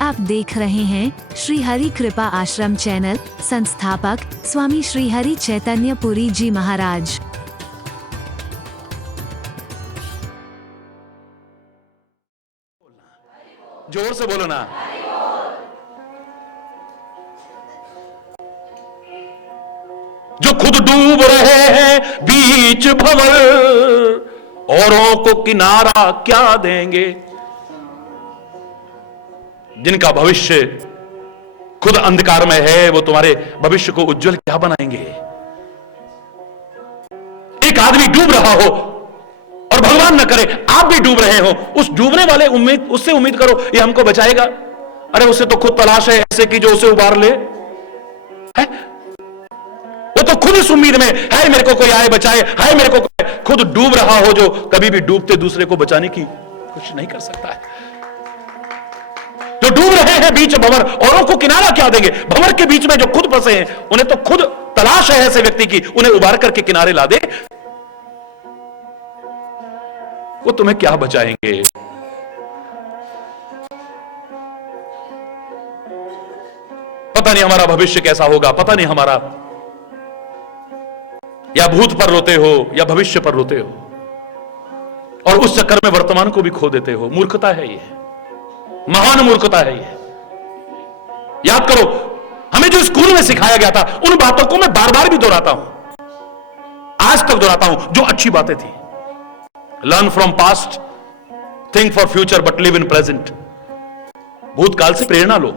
आप देख रहे हैं श्री हरि कृपा आश्रम चैनल। संस्थापक स्वामी श्री हरि चैतन्य पुरी जी महाराज। जोर से बोलो ना। जो खुद डूब रहे हैं बीच भंवर, औरों को किनारा क्या देंगे। जिनका भविष्य खुद अंधकार में है, वो तुम्हारे भविष्य को उज्जवल क्या बनाएंगे। एक आदमी डूब रहा हो और भगवान न करे आप भी डूब रहे हो, उस डूबने वाले उससे उम्मीद करो ये हमको बचाएगा। अरे उसे तो खुद तलाश है ऐसे की जो उसे उबार ले है। वो तो खुद इस उम्मीद में है मेरे को कोई आए बचाए, है मेरे को कोई। खुद डूब रहा हो जो कभी भी डूबते दूसरे को बचाने की कुछ नहीं कर सकता है। जो डूब रहे हैं बीच भंवर, औरों को किनारा क्या देंगे। भंवर के बीच में जो खुद फंसे हैं, उन्हें तो खुद तलाश है ऐसे व्यक्ति की, उन्हें उबार करके किनारे ला दे। वो तुम्हें क्या बचाएंगे। पता नहीं हमारा भविष्य कैसा होगा, पता नहीं हमारा, या भूत पर रोते हो या भविष्य पर रोते हो, और उस चक्कर में वर्तमान को भी खो देते हो। मूर्खता है ये, महान मूर्खता है ये। याद करो, हमें जो स्कूल में सिखाया गया था उन बातों को मैं बार बार भी दोहराता हूं, आज तक दोहराता हूं, जो अच्छी बातें थी। Learn from past, think for future but live in present. भूतकाल से प्रेरणा लो,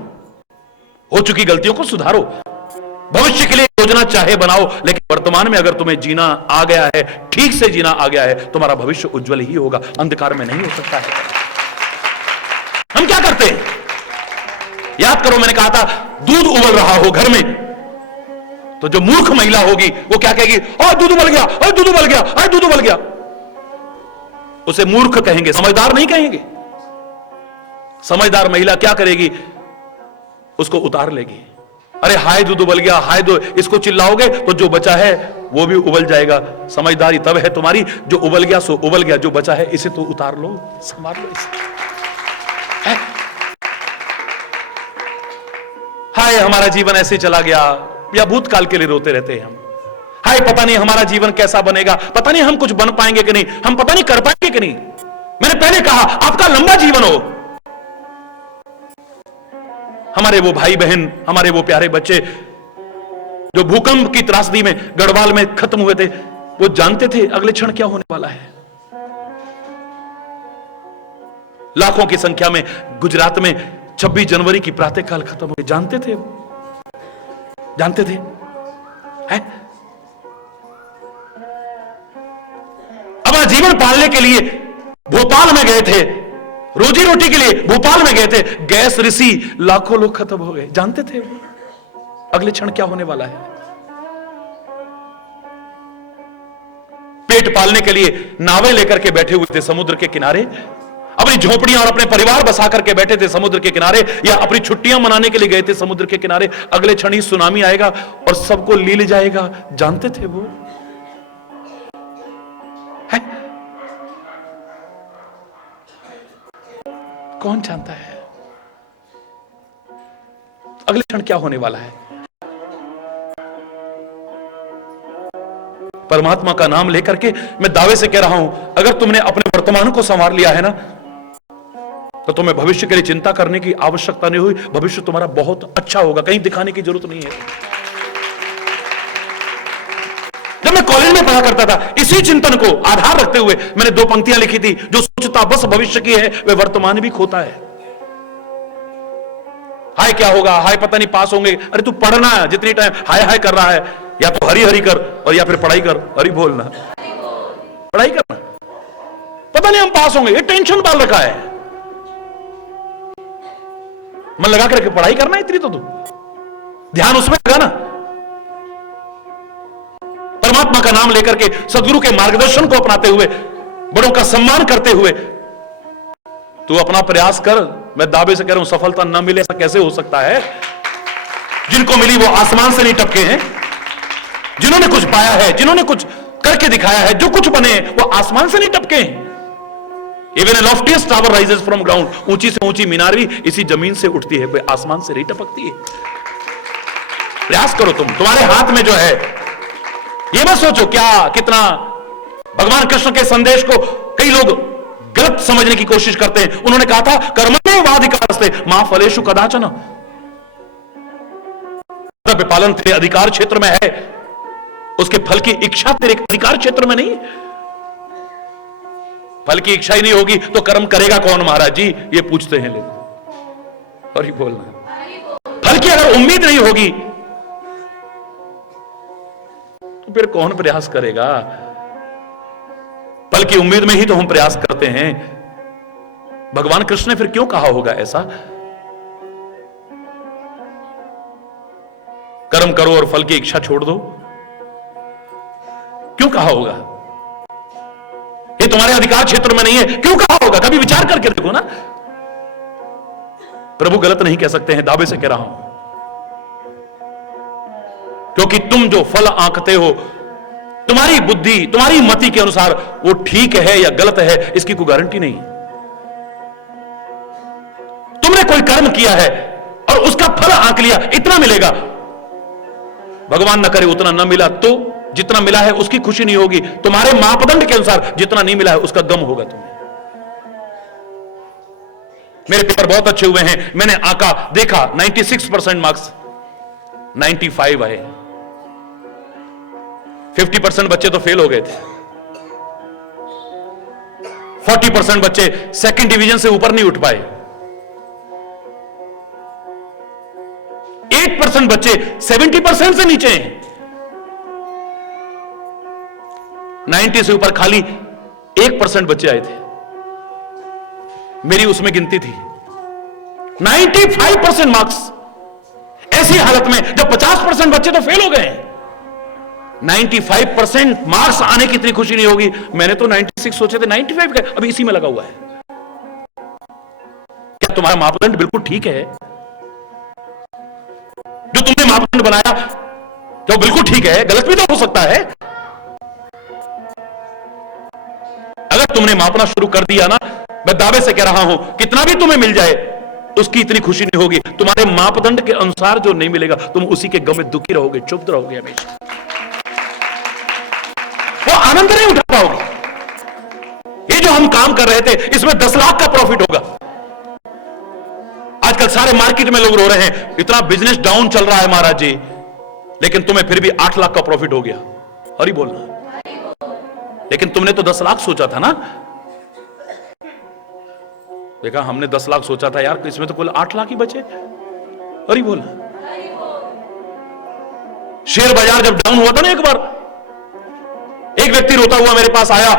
हो चुकी गलतियों को सुधारो, भविष्य के लिए योजना चाहे बनाओ, लेकिन वर्तमान में अगर तुम्हें जीना आ गया है, ठीक से जीना आ गया है, तुम्हारा भविष्य उज्जवल ही होगा, अंधकार में नहीं हो सकता है। हम क्या करते हैं, याद करो, मैंने कहा था दूध उबल रहा हो घर में, तो जो मूर्ख महिला होगी वो क्या कहेगी, और दूध उबल गया, और दूध उबल गया, और दूध उबल गया। उसे मूर्ख कहेंगे, समझदार नहीं कहेंगे। समझदार महिला क्या करेगी, उसको उतार लेगी। अरे हाय दूध उबल गया, हाय दूध, इसको चिल्लाओगे तो जो बचा है वो भी उबल जाएगा। समझदारी तब है तुम्हारी, जो उबल गया सो उबल गया, जो बचा है इसे तो उतार लो, संभाल लो इसे। हाय हमारा जीवन ऐसे चला गया, या भूतकाल के लिए रोते रहते हैं हम। हाय पता नहीं हमारा जीवन कैसा बनेगा, पता नहीं हम कुछ बन पाएंगे कि नहीं, हम पता नहीं कर पाएंगे कि नहीं। मैंने पहले कहा आपका लंबा जीवन हो। हमारे वो भाई बहन, हमारे वो प्यारे बच्चे जो भूकंप की त्रासदी में गढ़वाल में खत्म हुए थे, वो जानते थे अगले क्षण क्या होने वाला है। लाखों की संख्या में गुजरात में 26 जनवरी की प्रातःकाल खत्म हो गई, जानते थे, जानते थे है? अपना जीवन पालने के लिए भोपाल में गए थे, रोजी रोटी के लिए भोपाल में गए थे, गैस ऋषि लाखों लोग खत्म हो गए, जानते थे अगले क्षण क्या होने वाला है। पेट पालने के लिए नावें लेकर के बैठे हुए थे समुद्र के किनारे, अपनी झोपड़ियां और अपने परिवार बसा करके बैठे थे समुद्र के किनारे, या अपनी छुट्टियां मनाने के लिए गए थे समुद्र के किनारे। अगले क्षण ही सुनामी आएगा और सबको ले ले जाएगा, जानते थे वो है? कौन जानता है अगले क्षण क्या होने वाला है। परमात्मा का नाम लेकर के मैं दावे से कह रहा हूं, अगर तुमने अपने वर्तमान को संवार लिया है ना, तो तुम्हें भविष्य के लिए चिंता करने की आवश्यकता नहीं हुई। भविष्य तुम्हारा बहुत अच्छा होगा, कहीं दिखाने की जरूरत नहीं है। जब मैं कॉलेज में पढ़ा करता था, इसी चिंतन को आधार रखते हुए मैंने 2 पंक्तियां लिखी थी, जो सोचता बस भविष्य की है वे वर्तमान भी खोता है। हाय क्या होगा, हाय पता नहीं पास होंगे। अरे तू पढ़ना है, जितनी टाइम हाय हाय कर रहा है, या तो हरी हरी कर और या फिर पढ़ाई कर। हरी बोलना, पढ़ाई करना, पता नहीं हम पास होंगे, ये टेंशन डाल रखा है। मन लगा करके पढ़ाई करना, इतनी तो तू ध्यान उसमें लगाना। परमात्मा का नाम लेकर के सदगुरु के मार्गदर्शन को अपनाते हुए, बड़ों का सम्मान करते हुए तू अपना प्रयास कर। मैं दावे से कह रहा हूं, सफलता न मिले ऐसा कैसे हो सकता है। जिनको मिली वो आसमान से नहीं टपके हैं, जिन्होंने कुछ पाया है, जिन्होंने कुछ करके दिखाया है, जो कुछ बने वो आसमान से नहीं टपके हैं। Even a loftiest tower rises from ground, ऊंची से ऊंची मीनार भी इसी जमीन से उठती है, कोई आसमान से नहीं टपकती है। प्रयास करो तुम, तुम्हारे हाथ में जो है। ये मत सोचो क्या कितना भगवान कृष्ण के संदेश को कई लोग गलत समझने की कोशिश करते हैं। उन्होंने कहा था कर्मण्येवाधिकारस्ते मा फलेषु कदाचन, पालन तेरे अधिकार क्षेत्र में है, उसके फल की इच्छा तेरे अधिकार क्षेत्र में नहीं। फल की इच्छा ही नहीं होगी तो कर्म करेगा कौन महाराज जी, ये पूछते हैं लोग। और ही बोलना, फल की अगर उम्मीद नहीं होगी तो फिर कौन प्रयास करेगा? फल की उम्मीद में ही तो हम प्रयास करते हैं। भगवान कृष्ण ने फिर क्यों कहा होगा ऐसा? कर्म करो और फल की इच्छा छोड़ दो, क्यों कहा होगा? ये तुम्हारे अधिकार क्षेत्र में नहीं है, क्यों कहा होगा? कभी विचार करके देखो ना। प्रभु गलत नहीं कह सकते हैं, दावे से कह रहा हूं, क्योंकि तुम जो फल आंकते हो, तुम्हारी बुद्धि तुम्हारी मति के अनुसार वो ठीक है या गलत है, इसकी कोई गारंटी नहीं। तुमने कोई कर्म किया है और उसका फल आंक लिया, इतना मिलेगा, भगवान न करे उतना न मिला तो जितना मिला है उसकी खुशी नहीं होगी। तुम्हारे मापदंड के अनुसार जितना नहीं मिला है उसका गम होगा तुम्हें। मेरे पेपर बहुत अच्छे हुए हैं, मैंने आंका देखा 96% मार्क्स 95 आए, 50% बच्चे तो फेल हो गए थे, 40% बच्चे सेकंड डिवीजन से ऊपर नहीं उठ पाए, 8% बच्चे 70% से नीचे हैं, 90 से ऊपर खाली 1% बच्चे आए थे। मेरी उसमें गिनती थी 95% मार्क्स। ऐसी हालत में जब 50% बच्चे तो फेल हो गए, 95% मार्क्स आने की इतनी खुशी नहीं होगी। मैंने तो 96 सोचे थे, 95 गए, अभी इसी में लगा हुआ है। क्या तुम्हारा मापदंड बिल्कुल ठीक है? जो तुमने मापदंड बनाया जो बिल्कुल ठीक है, गलत भी तो हो सकता है। अगर तुमने मापना शुरू कर दिया ना, मैं दावे से कह रहा हूं, कितना भी तुम्हें मिल जाए उसकी इतनी खुशी नहीं होगी। तुम्हारे मापदंड के अनुसार जो नहीं मिलेगा तुम उसी के गम में दुखी रहोगे, चुप रहोगे हमेशा, वो आनंद नहीं उठा पाओगे। ये जो हम काम कर रहे थे इसमें 10 लाख का प्रॉफिट होगा। आजकल सारे मार्केट में लोग रो रहे हैं, इतना बिजनेस डाउन चल रहा है महाराज जी, लेकिन तुम्हें फिर भी 8 लाख का प्रॉफिट हो गया। अरे बोलना, लेकिन तुमने तो 10 लाख सोचा था ना। देखा, हमने 10 लाख सोचा था यार, इसमें तो कुल 8 लाख ही बचे। अरे बोलना, शेयर बाजार जब डाउन हुआ था ना, एक बार एक व्यक्ति रोता हुआ मेरे पास आया,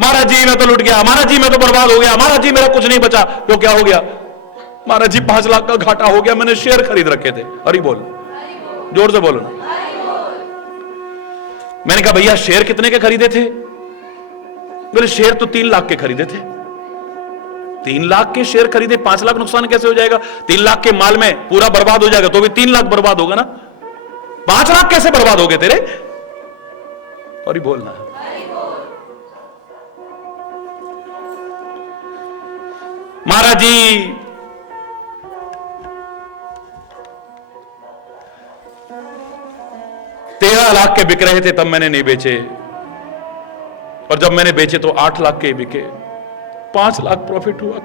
महाराज जी मैं तो लुट गया, महाराज जी मैं तो बर्बाद हो गया, महाराज जी मेरा कुछ नहीं बचा। तो क्या हो गया? महाराज जी 5 लाख का घाटा हो गया, मैंने शेयर खरीद रखे थे। अरे बोल, जोर से बोलो ना। मैंने कहा भैया शेयर कितने के खरीदे थे? बोले शेयर तो 3 लाख के खरीदे थे। 3 लाख के शेयर खरीदे, 5 लाख नुकसान कैसे हो जाएगा? 3 लाख के माल में पूरा बर्बाद हो जाएगा तो भी 3 लाख बर्बाद होगा ना, 5 लाख कैसे बर्बाद हो गए तेरे? और ही बोलना, महाराज जी 13 लाख के बिक रहे थे तब मैंने नहीं बेचे, और जब मैंने बेचे तो 8 लाख के बिके, 5 लाख प्रॉफिट हुआ।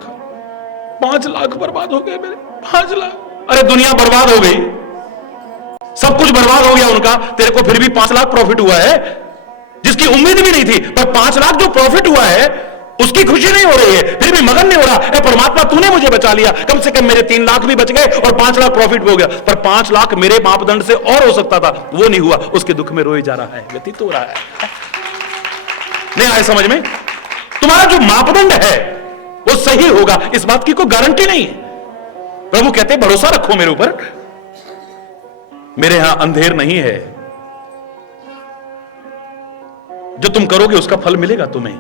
5 लाख बर्बाद हो गए मेरे, 5 लाख। अरे दुनिया बर्बाद हो गई, सब कुछ बर्बाद हो गया उनका, तेरे को फिर भी 5 लाख प्रॉफिट हुआ है, जिसकी उम्मीद भी नहीं थी। पर 5 लाख जो प्रॉफिट हुआ है उसकी खुशी नहीं हो रही है, फिर भी मगन नहीं हो रहा है। परमात्मा तूने मुझे बचा लिया, कम से कम मेरे 3 लाख भी बच गए और 5 लाख प्रॉफिट हो गया। पर 5 लाख मेरे मापदंड से और हो सकता था, वो नहीं हुआ, उसके दुख में रोए जा रहा है, व्यतीत हो रहा है। नहीं आए समझ में? तुम्हारा जो मापदंड है वो सही होगा, इस बात की कोई गारंटी नहीं है। प्रभु कहते भरोसा रखो मेरे ऊपर, मेरे यहां अंधेर नहीं है। जो तुम करोगे उसका फल मिलेगा तुम्हें।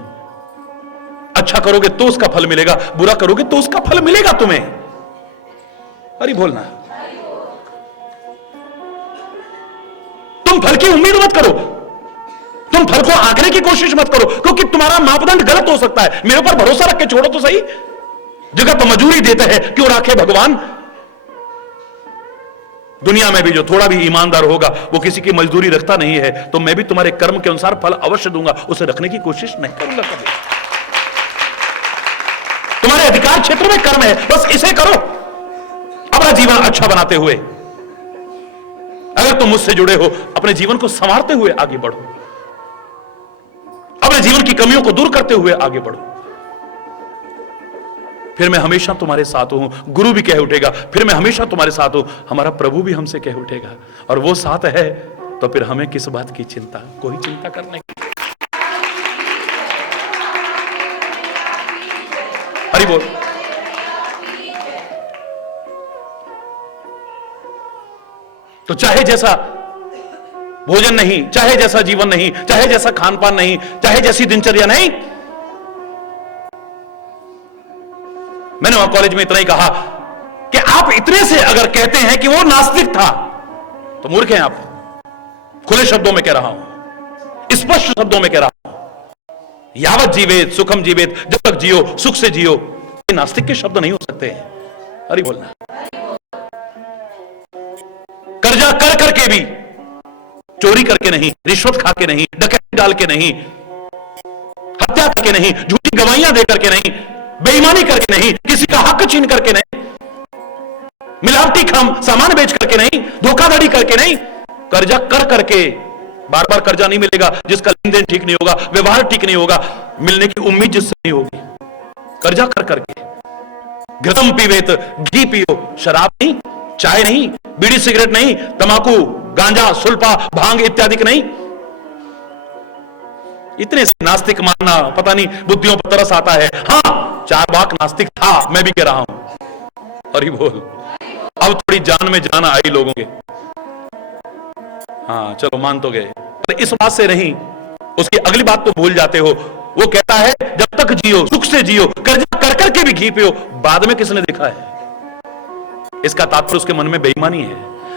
अच्छा करोगे तो उसका फल मिलेगा, बुरा करोगे तो उसका फल मिलेगा तुम्हें। अरे बोलना, तुम फल की उम्मीद मत करो, तुम फल को आंकने की कोशिश मत करो, क्योंकि तुम्हारा मापदंड गलत हो सकता है। मेरे ऊपर भरोसा रख के छोड़ो तो सही। जगह तो मजूरी देते हैं, क्यों राखे भगवान। दुनिया में भी जो थोड़ा भी ईमानदार होगा वो किसी की मजदूरी रखता नहीं है, तो मैं भी तुम्हारे कर्म के अनुसार फल अवश्य दूंगा, उसे रखने की कोशिश नहीं करूंगा कभी। तुम्हारे अधिकार क्षेत्र में कर्म है, बस इसे करो अपना जीवन अच्छा बनाते हुए। अगर तुम मुझसे जुड़े हो, अपने जीवन को संवारते हुए आगे बढ़ो, अपने जीवन की कमियों को दूर करते हुए आगे बढ़ो। फिर मैं हमेशा तुम्हारे साथ हूं। गुरु भी कह उठेगा, फिर मैं हमेशा तुम्हारे साथ हूं। हमारा प्रभु भी हमसे कह उठेगा, और वो साथ है तो फिर हमें किस बात की चिंता, कोई चिंता करने की। हरि बोल। तो चाहे जैसा भोजन नहीं, चाहे जैसा जीवन नहीं, चाहे जैसा खान पान नहीं, चाहे जैसी दिनचर्या नहीं, मैंने वहां कॉलेज में इतना ही कहा कि आप इतने से अगर कहते हैं कि वो नास्तिक था तो मूर्ख हैं आप। खुले शब्दों में कह रहा हूं, स्पष्ट शब्दों में कह रहा हूं। यावत जीवेत सुखम जीवेत, जब तक जियो सुख से जियो, ये नास्तिक के शब्द नहीं हो सकते हैं। अरे बोलना। कर्जा कर करके भी, चोरी करके नहीं, रिश्वत खा के नहीं, डकैती डाल के नहीं, हत्या करके नहीं, झूठी गवाहियां दे करके नहीं, बेईमानी करके नहीं, किसी का हक छीन करके नहीं, मिलावटी काम सामान बेच करके नहीं, धोखाधड़ी करके नहीं, कर्जा कर करके। बार बार कर्जा नहीं मिलेगा जिसका लेन देन ठीक नहीं होगा, व्यवहार ठीक नहीं होगा, मिलने की उम्मीद जिससे नहीं होगी। कर्जा कर करके। घृतम पीवेत, घी पियो, शराब नहीं, चाय नहीं, बीड़ी सिगरेट नहीं, तंबाकू गांजा सुल्फा भांग इत्यादि नहीं। इतने से नास्तिक मानना, पता नहीं बुद्धियों पर तरस आता है। हां, चारवाक नास्तिक था, मैं भी कह रहा हूं। हरि बोल। अब थोड़ी जान में जान आई लोगों के। हाँ चलो मान तो गए, पर इस बात से नहीं, उसकी अगली बात तो भूल जाते हो। वो कहता है जब तक जियो सुख से जियो, कर्जा कर करके भी घी पियो। बाद में किसने देखा है? इसका तात्पर्य उसके मन में बेईमानी है।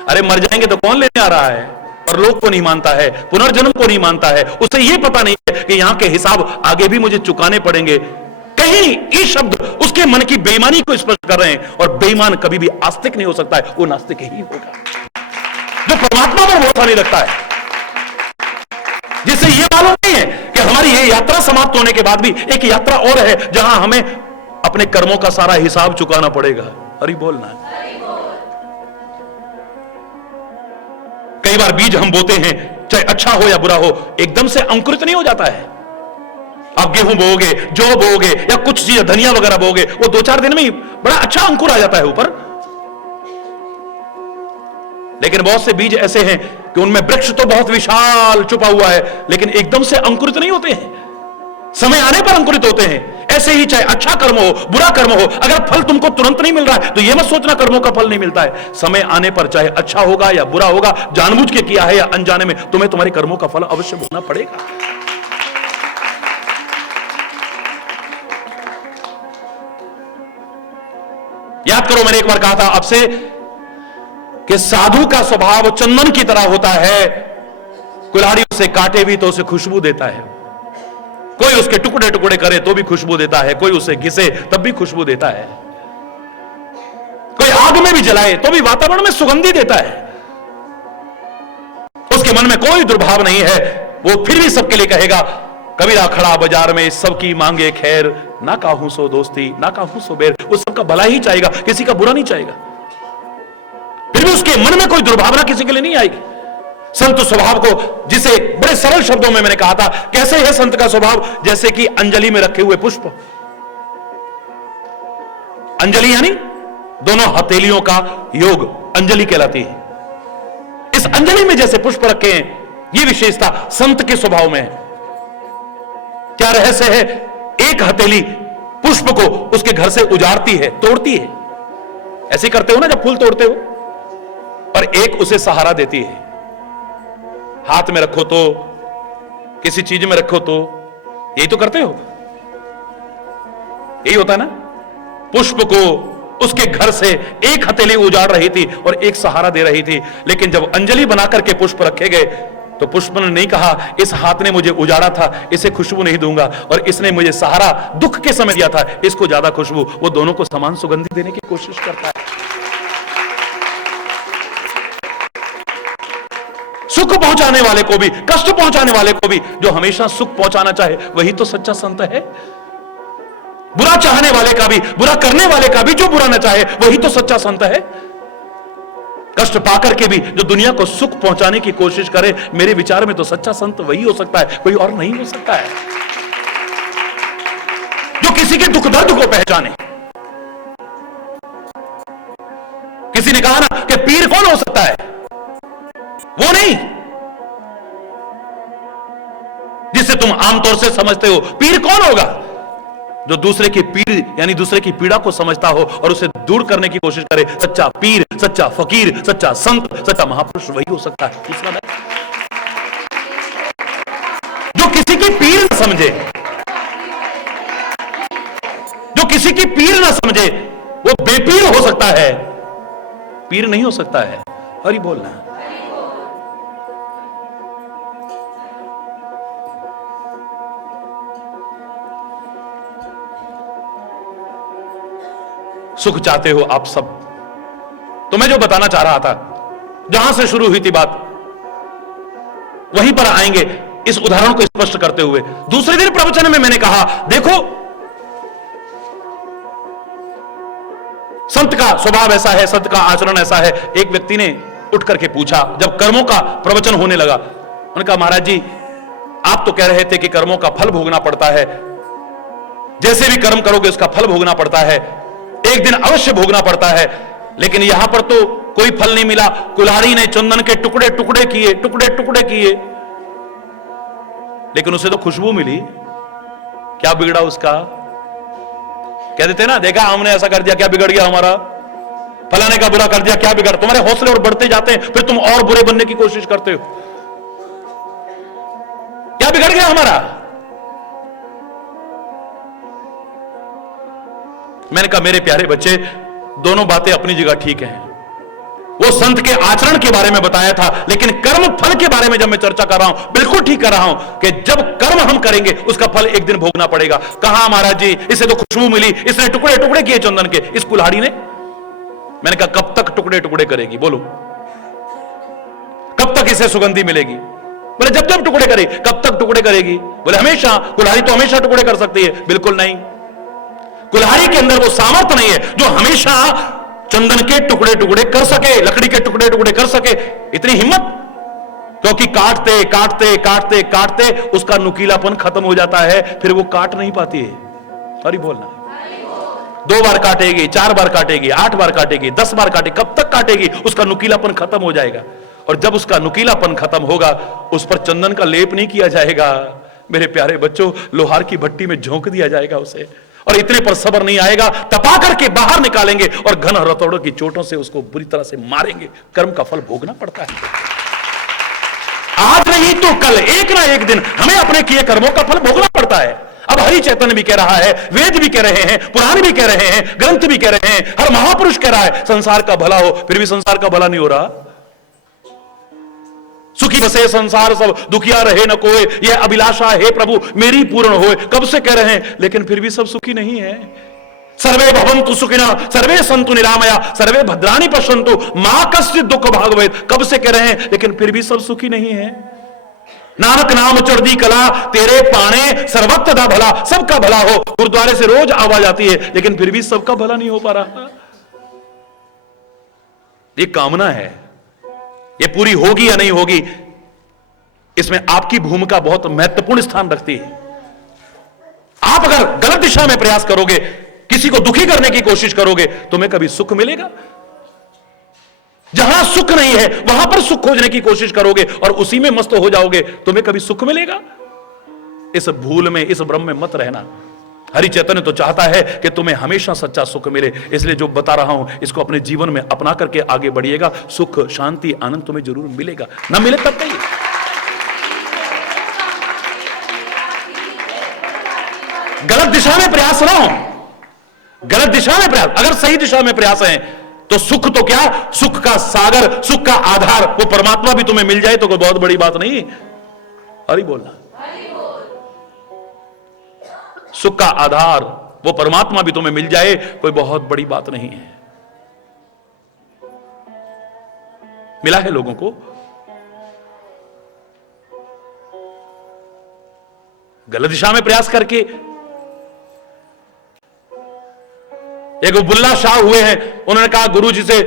अरे मर जाएंगे तो कौन लेने आ रहा है? परलोक को नहीं मानता है, पुनर्जन्म को नहीं मानता है। उसे यह पता नहीं है कि यहां के हिसाब आगे भी मुझे चुकाने पड़ेंगे। कहीं ये शब्द उसके मन की बेईमानी को स्पष्ट कर रहे हैं, और बेईमान कभी भी आस्तिक नहीं हो सकता है, वो नास्तिक ही होगा जो परमात्मा पर भरोसा नहीं रखता है, जिसे यह मालूम नहीं है कि हमारी ये यात्रा समाप्त होने के बाद भी एक यात्रा और है, जहां हमें अपने कर्मों का सारा हिसाब चुकाना पड़ेगा। हरि बोलना। कई बार बीज हम बोते हैं, चाहे अच्छा हो या बुरा हो, एकदम से अंकुरित नहीं हो जाता है। आप गेहूं बोओगे, जौ बोओगे या कुछ चीज धनिया वगैरह बोओगे, वो 2-4 दिन में ही बड़ा अच्छा अंकुर आ जाता है ऊपर। लेकिन बहुत से बीज ऐसे हैं कि उनमें वृक्ष तो बहुत विशाल छुपा हुआ है, लेकिन एकदम से अंकुरित नहीं होते हैं, समय आने पर अंकुरित होते हैं। ऐसे ही चाहे अच्छा कर्म हो बुरा कर्म हो, अगर फल तुमको तुरंत नहीं मिल रहा है तो यह मत सोचना कर्मों का फल नहीं मिलता है। समय आने पर चाहे अच्छा होगा या बुरा होगा, जानबूझ के किया है या अनजाने में, तुम्हें तुम्हारे कर्मों का फल अवश्य भोगना पड़ेगा। याद करो, मैंने एक बार कहा था आपसे कि साधु का स्वभाव चंदन की तरह होता है। कुल्हाड़ी उसे काटे भी तो उसे खुशबू देता है, कोई उसके टुकड़े टुकड़े करे तो भी खुशबू देता है, कोई उसे घिसे तब भी खुशबू देता है, कोई आग में भी जलाए तो भी वातावरण में सुगंधी देता है। उसके मन में कोई दुर्भाव नहीं है, वो फिर भी सबके लिए कहेगा, कबीरा खड़ा बाजार में सबकी मांगे खैर, ना काहू सो दोस्ती ना काहू सो बैर। वो सबका भला ही चाहेगा, किसी का बुरा नहीं चाहेगा। फिर भी उसके मन में कोई दुर्भावना किसी के लिए नहीं आएगी। संत स्वभाव को, जिसे बड़े सरल शब्दों में मैंने कहा था, कैसे है संत का स्वभाव? जैसे कि अंजलि में रखे हुए पुष्प। अंजलि यानी दोनों हथेलियों का योग अंजलि कहलाती है। इस अंजलि में जैसे पुष्प रखे हैं, यह विशेषता संत के स्वभाव में है। क्या रहस्य है? एक हथेली पुष्प को उसके घर से उजाड़ती है, तोड़ती है। ऐसे करते हो ना जब फूल तोड़ते हो, और एक उसे सहारा देती है। हाथ में रखो तो, किसी चीज में रखो तो, यही तो करते हो, यही होता है ना। पुष्प को उसके घर से एक हथेली उजाड़ रही थी और एक सहारा दे रही थी, लेकिन जब अंजलि बनाकर के पुष्प रखे गए तो पुष्प ने नहीं कहा इस हाथ ने मुझे उजाड़ा था, इसे खुशबू नहीं दूंगा, और इसने मुझे सहारा दुख के समय दिया था, इसको ज्यादा खुशबू। वो दोनों को समान सुगंधि देने की कोशिश करता है। सुख पहुंचाने वाले को भी, कष्ट पहुंचाने वाले को भी, जो हमेशा सुख पहुंचाना चाहे वही तो सच्चा संत है। बुरा चाहने वाले का भी, बुरा करने वाले का भी जो बुरा ना चाहे वही तो सच्चा संत है। कष्ट पाकर के भी जो दुनिया को सुख पहुंचाने की कोशिश करे, मेरे विचार में तो सच्चा संत वही हो सकता है, कोई और नहीं हो सकता है। जो किसी के दुख दर्द को पहचाने। किसी ने कहा ना कि पीर कौन हो सकता है, वो नहीं जिसे तुम आमतौर से समझते हो। पीर कौन होगा? जो दूसरे की पीड़ यानी दूसरे की पीड़ा को समझता हो और उसे दूर करने की कोशिश करे। सच्चा पीर, सच्चा फकीर, सच्चा संत, सच्चा महापुरुष वही हो सकता है। तीसरा है जो किसी की पीर न समझे, जो किसी की पीर न समझे वो बेपीर हो सकता है, पीर नहीं हो सकता है। हरि बोलना। सुख चाहते हो आप सब, तो मैं जो बताना चाह रहा था, जहां से शुरू हुई थी बात, वहीं पर आएंगे इस उदाहरण को स्पष्ट करते हुए। दूसरे दिन प्रवचन में मैंने कहा, देखो संत का स्वभाव ऐसा है, संत का आचरण ऐसा है। एक व्यक्ति ने उठ करके पूछा, जब कर्मों का प्रवचन होने लगा, उन्होंने कहा महाराज जी आप तो कह रहे थे कि कर्मों का फल भोगना पड़ता है, जैसे भी कर्म करोगे उसका फल भोगना पड़ता है, एक दिन अवश्य भोगना पड़ता है, लेकिन यहां पर तो कोई फल नहीं मिला। कुल्हाड़ी ने चंदन के टुकड़े टुकड़े किए, टुकड़े टुकड़े किए, लेकिन उसे तो खुशबू मिली। क्या बिगड़ा उसका? कह देते ना, देखा हमने ऐसा कर दिया, क्या बिगड़ गया हमारा? फलाने का बुरा कर दिया, क्या बिगड़? तुम्हारे हौसले और बढ़ते जाते हैं, फिर तुम और बुरे बनने की कोशिश करते हो। क्या बिगड़ गया हमारा? मैंने कहा मेरे प्यारे बच्चे, दोनों बातें अपनी जगह ठीक हैं। वो संत के आचरण के बारे में बताया था, लेकिन कर्म फल के बारे में जब मैं चर्चा कर रहा हूं, बिल्कुल ठीक कर रहा हूं कि जब कर्म हम करेंगे उसका फल एक दिन भोगना पड़ेगा। कहा महाराज जी इसे तो खुशबू मिली, इसने टुकड़े टुकड़े किए चंदन के, इस कुल्हाड़ी ने। मैंने कहा कब तक टुकड़े टुकड़े करेगी, बोलो कब तक इसे सुगंधी मिलेगी? बोले जब जब टुकड़े करे। कब तक टुकड़े करेगी? बोले हमेशा। कुल्हाड़ी तो हमेशा टुकड़े कर सकती है? बिल्कुल नहीं। कुल्हाड़ी के अंदर वो सामर्थ्य नहीं है जो हमेशा चंदन के टुकड़े टुकड़े कर सके, लकड़ी के टुकड़े टुकड़े कर सके। इतनी हिम्मत? क्योंकि काटते काटते काटते काटते उसका नुकीलापन खत्म हो जाता है, फिर वो काट नहीं पाती है। सॉरी बोलना। 2 बार काटेगी, 4 बार काटेगी, 8 बार काटेगी, 10 बार काटेगी, कब तक काटेगी? उसका नुकीलापन खत्म हो जाएगा। और जब उसका नुकीलापन खत्म होगा, उस पर चंदन का लेप नहीं किया जाएगा। मेरे प्यारे बच्चों, लोहार की भट्टी में झोंक दिया जाएगा उसे, और इतने पर सब्र नहीं आएगा, तपा करके बाहर निकालेंगे और घन हथौड़ों की चोटों से उसको बुरी तरह से मारेंगे। कर्म का फल भोगना पड़ता है। आज नहीं तो कल, एक ना एक दिन हमें अपने किए कर्मों का फल भोगना पड़ता है। अब हरि चैतन्य भी कह रहा है, वेद भी कह रहे हैं, पुराण भी कह रहे हैं, ग्रंथ भी कह रहे हैं, हर महापुरुष कह रहा है संसार का भला हो, फिर भी संसार का भला नहीं हो रहा। सुखी बसे संसार सब, दुखिया रहे न कोई, यह अभिलाषा है प्रभु मेरी पूर्ण होए। कब से कह रहे हैं, लेकिन फिर भी सब सुखी नहीं है। सर्वे भवन्तु सुखिनः, सर्वे सन्तु निरामया, सर्वे भद्राणि पश्यन्तु मा कश्चित् दुःख भाग् भवेत्। कब से कह रहे हैं, लेकिन फिर भी सब सुखी नहीं है। नानक नाम चढ़दी कला, तेरे पाणे सर्वत्र दा भला। सबका भला हो, गुरुद्वारे से रोज आवाज आती है, लेकिन फिर भी सबका भला नहीं हो पा रहा। ये कामना है, ये पूरी होगी या नहीं होगी, इसमें आपकी भूमिका बहुत महत्वपूर्ण स्थान रखती है। आप अगर गलत दिशा में प्रयास करोगे, किसी को दुखी करने की कोशिश करोगे, तुम्हें कभी सुख मिलेगा? जहां सुख नहीं है वहां पर सुख खोजने की कोशिश करोगे और उसी में मस्त हो जाओगे, तुम्हें कभी सुख मिलेगा? इस भूल में, इस भ्रम में मत रहना। हरि चैतन्य तो चाहता है कि तुम्हें हमेशा सच्चा सुख मिले, इसलिए जो बता रहा हूं इसको अपने जीवन में अपना करके आगे बढ़िएगा। सुख, शांति, आनंद तुम्हें जरूर मिलेगा। ना मिले तब नहीं। गलत दिशा में प्रयास ना हो, गलत दिशा में प्रयास। अगर सही दिशा में प्रयास है तो सुख तो क्या, सुख का सागर, सुख का आधार वो परमात्मा भी तुम्हें मिल जाए तो कोई बहुत बड़ी बात नहीं। हरि बोलना। सुख का आधार वो परमात्मा भी तुम्हें मिल जाए कोई बहुत बड़ी बात नहीं है। मिला है लोगों को। गलत दिशा में प्रयास करके एक बुल्ला शाह हुए हैं, उन्होंने कहा गुरुजी से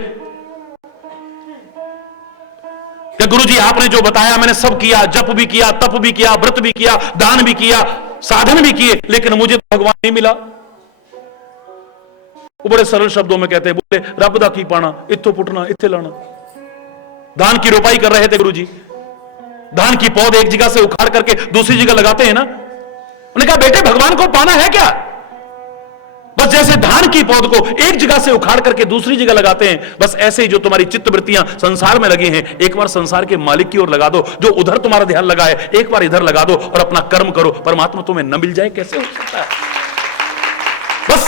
कि गुरुजी आपने जो बताया मैंने सब किया, जप भी किया, तप भी किया, व्रत भी किया, दान भी किया, साधन भी किए, लेकिन मुझे तो भगवान नहीं मिला। वो बड़े सरल शब्दों में कहते हैं, बोले रब दा की पाना, इत्थों पुटना इत्थे लाना। धान की रोपाई कर रहे थे गुरुजी, धान की पौध एक जगह से उखाड़ करके दूसरी जगह लगाते हैं ना। उन्होंने कहा बेटे भगवान को पाना है क्या? बस जैसे धान की पौध को एक जगह से उखाड़ करके दूसरी जगह लगाते हैं, बस ऐसे ही जो तुम्हारी चित्तवृत्तियां संसार में लगी हैं, एक बार संसार के मालिक की ओर लगा दो। जो उधर तुम्हारा ध्यान लगा है एक बार इधर लगा दो और अपना कर्म करो। परमात्मा तुम्हें न मिल जाए कैसे हो सकता है? बस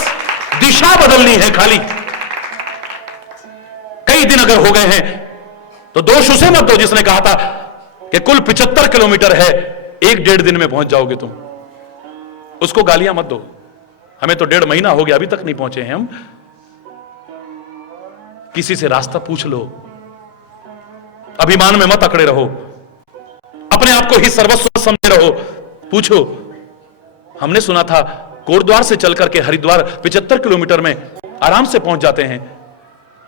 दिशा बदलनी है खाली। कई दिन अगर हो गए हैं तो दोष उसे मत दो जिसने कहा था कि कुल 75 किलोमीटर है, 1-1.5 दिन में पहुंच जाओगे तुम। उसको गालियां मत दो। हमें तो 1.5 महीना हो गया अभी तक नहीं पहुंचे हैं हम। किसी से रास्ता पूछ लो। अभिमान में मत अकड़े रहो, अपने आप को ही सर्वस्व समझे रहो। पूछो। हमने सुना था कोटद्वार से चल करके हरिद्वार 75 किलोमीटर में आराम से पहुंच जाते हैं।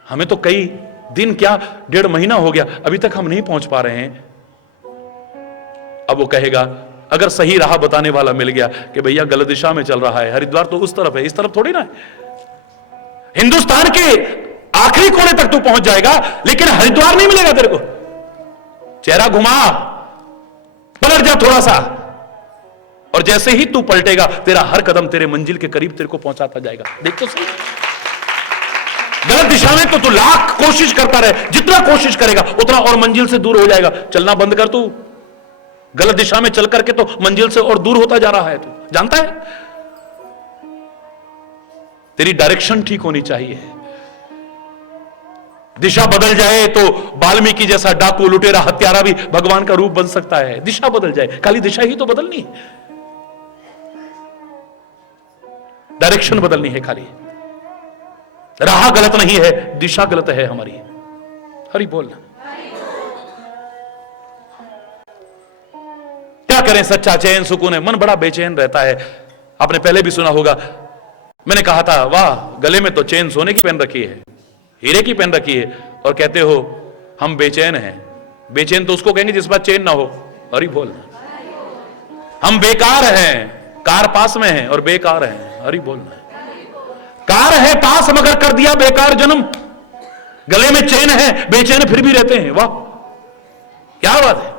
हमें तो कई दिन क्या 1.5 महीना हो गया अभी तक हम नहीं पहुंच पा रहे हैं। अब वो कहेगा अगर सही राह बताने वाला मिल गया कि भैया गलत दिशा में चल रहा है, हरिद्वार तो उस तरफ है, इस तरफ थोड़ी ना है। हिंदुस्तान के आखिरी कोने तक तू पहुंच जाएगा लेकिन हरिद्वार नहीं मिलेगा तेरे को। चेहरा घुमा, पलट जा थोड़ा सा, और जैसे ही तू पलटेगा तेरा हर कदम तेरे मंजिल के करीब तेरे को पहुंचाता जाएगा। देख तो सही। गलत दिशा में तो तू लाख कोशिश करता रहे, जितना कोशिश करेगा उतना और मंजिल से दूर हो जाएगा। चलना बंद कर तू। गलत दिशा में चल करके तो मंजिल से और दूर होता जा रहा है। तू जानता है? तेरी डायरेक्शन ठीक होनी चाहिए। दिशा बदल जाए तो वाल्मीकि जैसा डाकू, लुटेरा, हत्यारा भी भगवान का रूप बन सकता है। दिशा बदल जाए, खाली दिशा ही तो बदलनी है, डायरेक्शन बदलनी है खाली। राह गलत नहीं है, दिशा गलत है हमारी। हरि बोल। क्या करें? सच्चा चैन सुकून है, मन बड़ा बेचैन रहता है। आपने पहले भी सुना होगा, मैंने कहा था वाह गले में तो चेन सोने की पहन रखी है, हीरे की पहन रखी है, और कहते हो हम बेचैन हैं। बेचैन तो उसको कहेंगे जिस बात चेन ना हो। हरि बोल। हम बेकार हैं, कार पास में है और बेकार हैं। हरि बोलना। कार है पास मगर कर दिया बेकार जन्म। गले में चेन है, बेचैन फिर भी रहते हैं। वाह क्या बात है।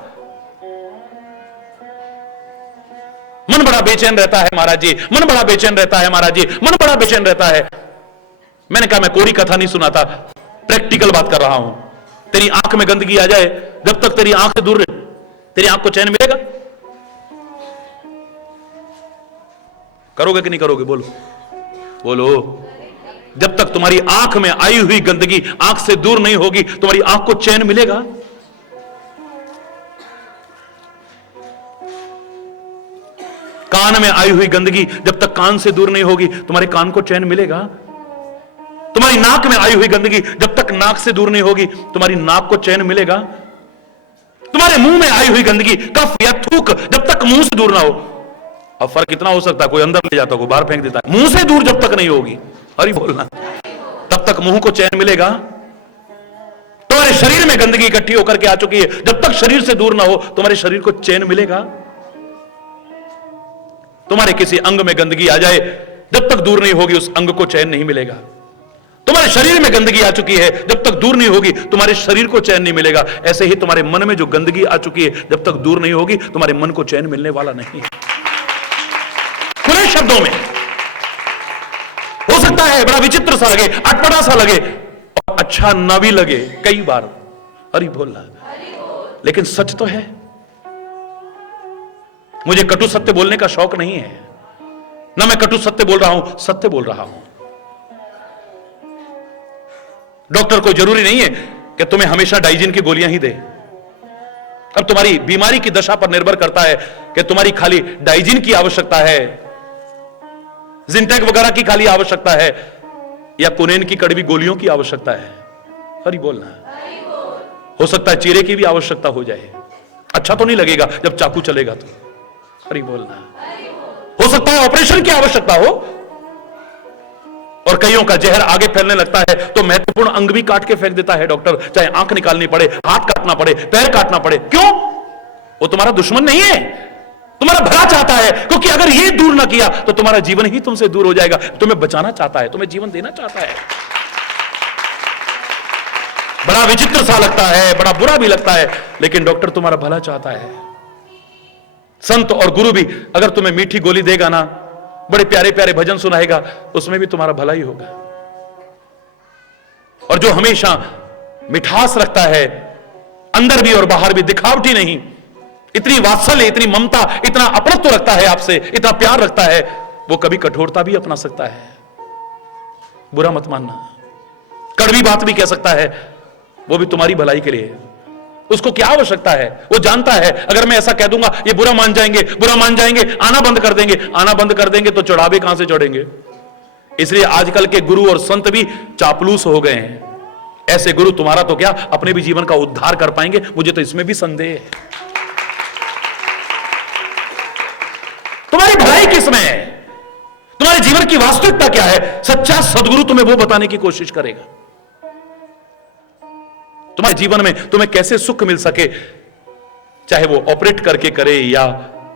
मन बड़ा बेचैन रहता है महाराज जी, मन बड़ा बेचैन रहता है महाराज जी, मन बड़ा बेचैन रहता है। मैंने कहा मैं कोरी कथा नहीं सुनाता, प्रैक्टिकल बात कर रहा हूं। तेरी आंख में गंदगी आ जाए, जब तक तेरी आंख से दूर रहे, तेरी आंख को चैन मिलेगा? करोगे कि नहीं करोगे? बोलो बोलो। जब तक तुम्हारी आंख में आई हुई गंदगी आंख से दूर नहीं होगी, तुम्हारी आंख को चैन मिलेगा? कान में आई हुई गंदगी जब तक कान से दूर नहीं होगी, तुम्हारे कान को चैन मिलेगा? तुम्हारी नाक में आई हुई गंदगी जब तक नाक से दूर नहीं होगी, तुम्हारी नाक को चैन मिलेगा? तुम्हारे मुंह में आई हुई गंदगी, कफ या थूक, जब तक मुंह से दूर ना हो। अब फर्क कितना हो सकता है, कोई अंदर ले जाता है, कोई बाहर फेंक देता है। मुंह से दूर जब तक नहीं होगी, हरि बोलना, तब तक मुंह को चैन मिलेगा? तुम्हारे शरीर में गंदगी इकट्ठी होकर के आ चुकी है, जब तक शरीर से दूर ना हो तुम्हारे शरीर को चैन मिलेगा? तुम्हारे किसी अंग में गंदगी आ जाए, जब तक दूर नहीं होगी उस अंग को चैन नहीं मिलेगा। तुम्हारे शरीर में गंदगी आ चुकी है, जब तक दूर नहीं होगी तुम्हारे शरीर को चैन नहीं मिलेगा। ऐसे ही तुम्हारे मन में जो गंदगी आ चुकी है, जब तक दूर नहीं होगी तुम्हारे मन को चैन मिलने वाला नहीं है। खुले शब्दों में हो सकता है बड़ा विचित्र सा लगे, अटपटा सा लगे, और अच्छा ना भी लगे कई बार। हरि बोलना, लेकिन सच तो है। मुझे कटु सत्य बोलने का शौक नहीं है, ना मैं कटु सत्य बोल रहा हूं, सत्य बोल रहा हूं। डॉक्टर को जरूरी नहीं है कि तुम्हें हमेशा डाइजिन की गोलियां ही दे। अब तुम्हारी बीमारी की दशा पर निर्भर करता है कि तुम्हारी खाली डाइजिन की आवश्यकता है, जिंटेक वगैरह की खाली आवश्यकता है, या कुनेन की कड़वी गोलियों की आवश्यकता है। हरि बोलना। हो सकता है चीरे की भी आवश्यकता हो जाए। अच्छा तो नहीं लगेगा जब चाकू चलेगा तो। हरि बोलना। हो सकता है ऑपरेशन की आवश्यकता हो, और कईयों का जहर आगे फैलने लगता है तो महत्वपूर्ण अंग भी काट के फेंक देता है डॉक्टर, चाहे आंख निकालनी पड़े, हाथ काटना पड़े, पैर काटना पड़े। क्यों? वो तुम्हारा दुश्मन नहीं है, तुम्हारा भला चाहता है। क्योंकि अगर ये दूर ना किया तो तुम्हारा जीवन ही तुमसे दूर हो जाएगा। तुम्हें बचाना चाहता है, तुम्हें जीवन देना चाहता है। बड़ा विचित्र सा लगता है, बड़ा बुरा भी लगता है, लेकिन डॉक्टर तुम्हारा भला चाहता है। संत और गुरु भी अगर तुम्हें मीठी गोली देगा ना, बड़े प्यारे प्यारे भजन सुनाएगा, उसमें भी तुम्हारा भला ही होगा। और जो हमेशा मिठास रखता है, अंदर भी और बाहर भी, दिखावटी नहीं, इतनी वात्सल्य, इतनी ममता, इतना अपनत्व रखता है आपसे, इतना प्यार रखता है, वो कभी कठोरता भी अपना सकता है। बुरा मत मानना। कड़वी बात भी कह सकता है, वो भी तुम्हारी भलाई के लिए। उसको क्या आवश्यकता है? वो जानता है अगर मैं ऐसा कह दूंगा ये बुरा मान जाएंगे, बुरा मान जाएंगे, आना बंद कर देंगे। आना बंद कर देंगे तो चढ़ावे कहां से चढ़ेंगे? इसलिए आजकल के गुरु और संत भी चापलूस हो गए हैं। ऐसे गुरु तुम्हारा तो क्या, अपने भी जीवन का उद्धार कर पाएंगे, मुझे तो इसमें भी संदेह है। तुम्हारी भलाई किसमें है? तुम्हारे जीवन की वास्तविकता क्या है? सच्चा सदगुरु तुम्हें वो बताने की कोशिश करेगा। तुम्हारे जीवन में तुम्हें कैसे सुख मिल सके, चाहे वो ऑपरेट करके करे या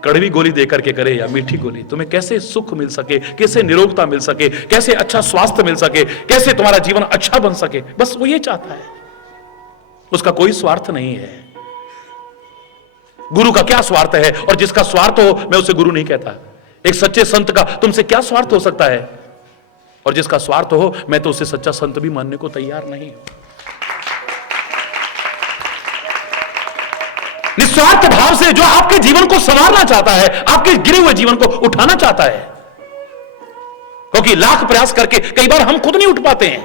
कड़वी गोली देकर के करे या मीठी गोली, तुम्हें कैसे सुख मिल सके, कैसे निरोगता मिल सके, कैसे अच्छा स्वास्थ्य मिल सके, कैसे तुम्हारा जीवन अच्छा बन सके, बस वो ये चाहता है। उसका कोई स्वार्थ नहीं है। गुरु का क्या स्वार्थ है? और जिसका स्वार्थ हो मैं उसे गुरु नहीं कहता। एक सच्चे संत का तुमसे क्या स्वार्थ हो सकता है? और जिसका स्वार्थ हो मैं तो उसे सच्चा संत भी मानने को तैयार नहीं हूं। निस्वार्थ भाव से जो आपके जीवन को संवारना चाहता है, आपके गिरे हुए जीवन को उठाना चाहता है। क्योंकि लाख प्रयास करके कई बार हम खुद नहीं उठ पाते हैं।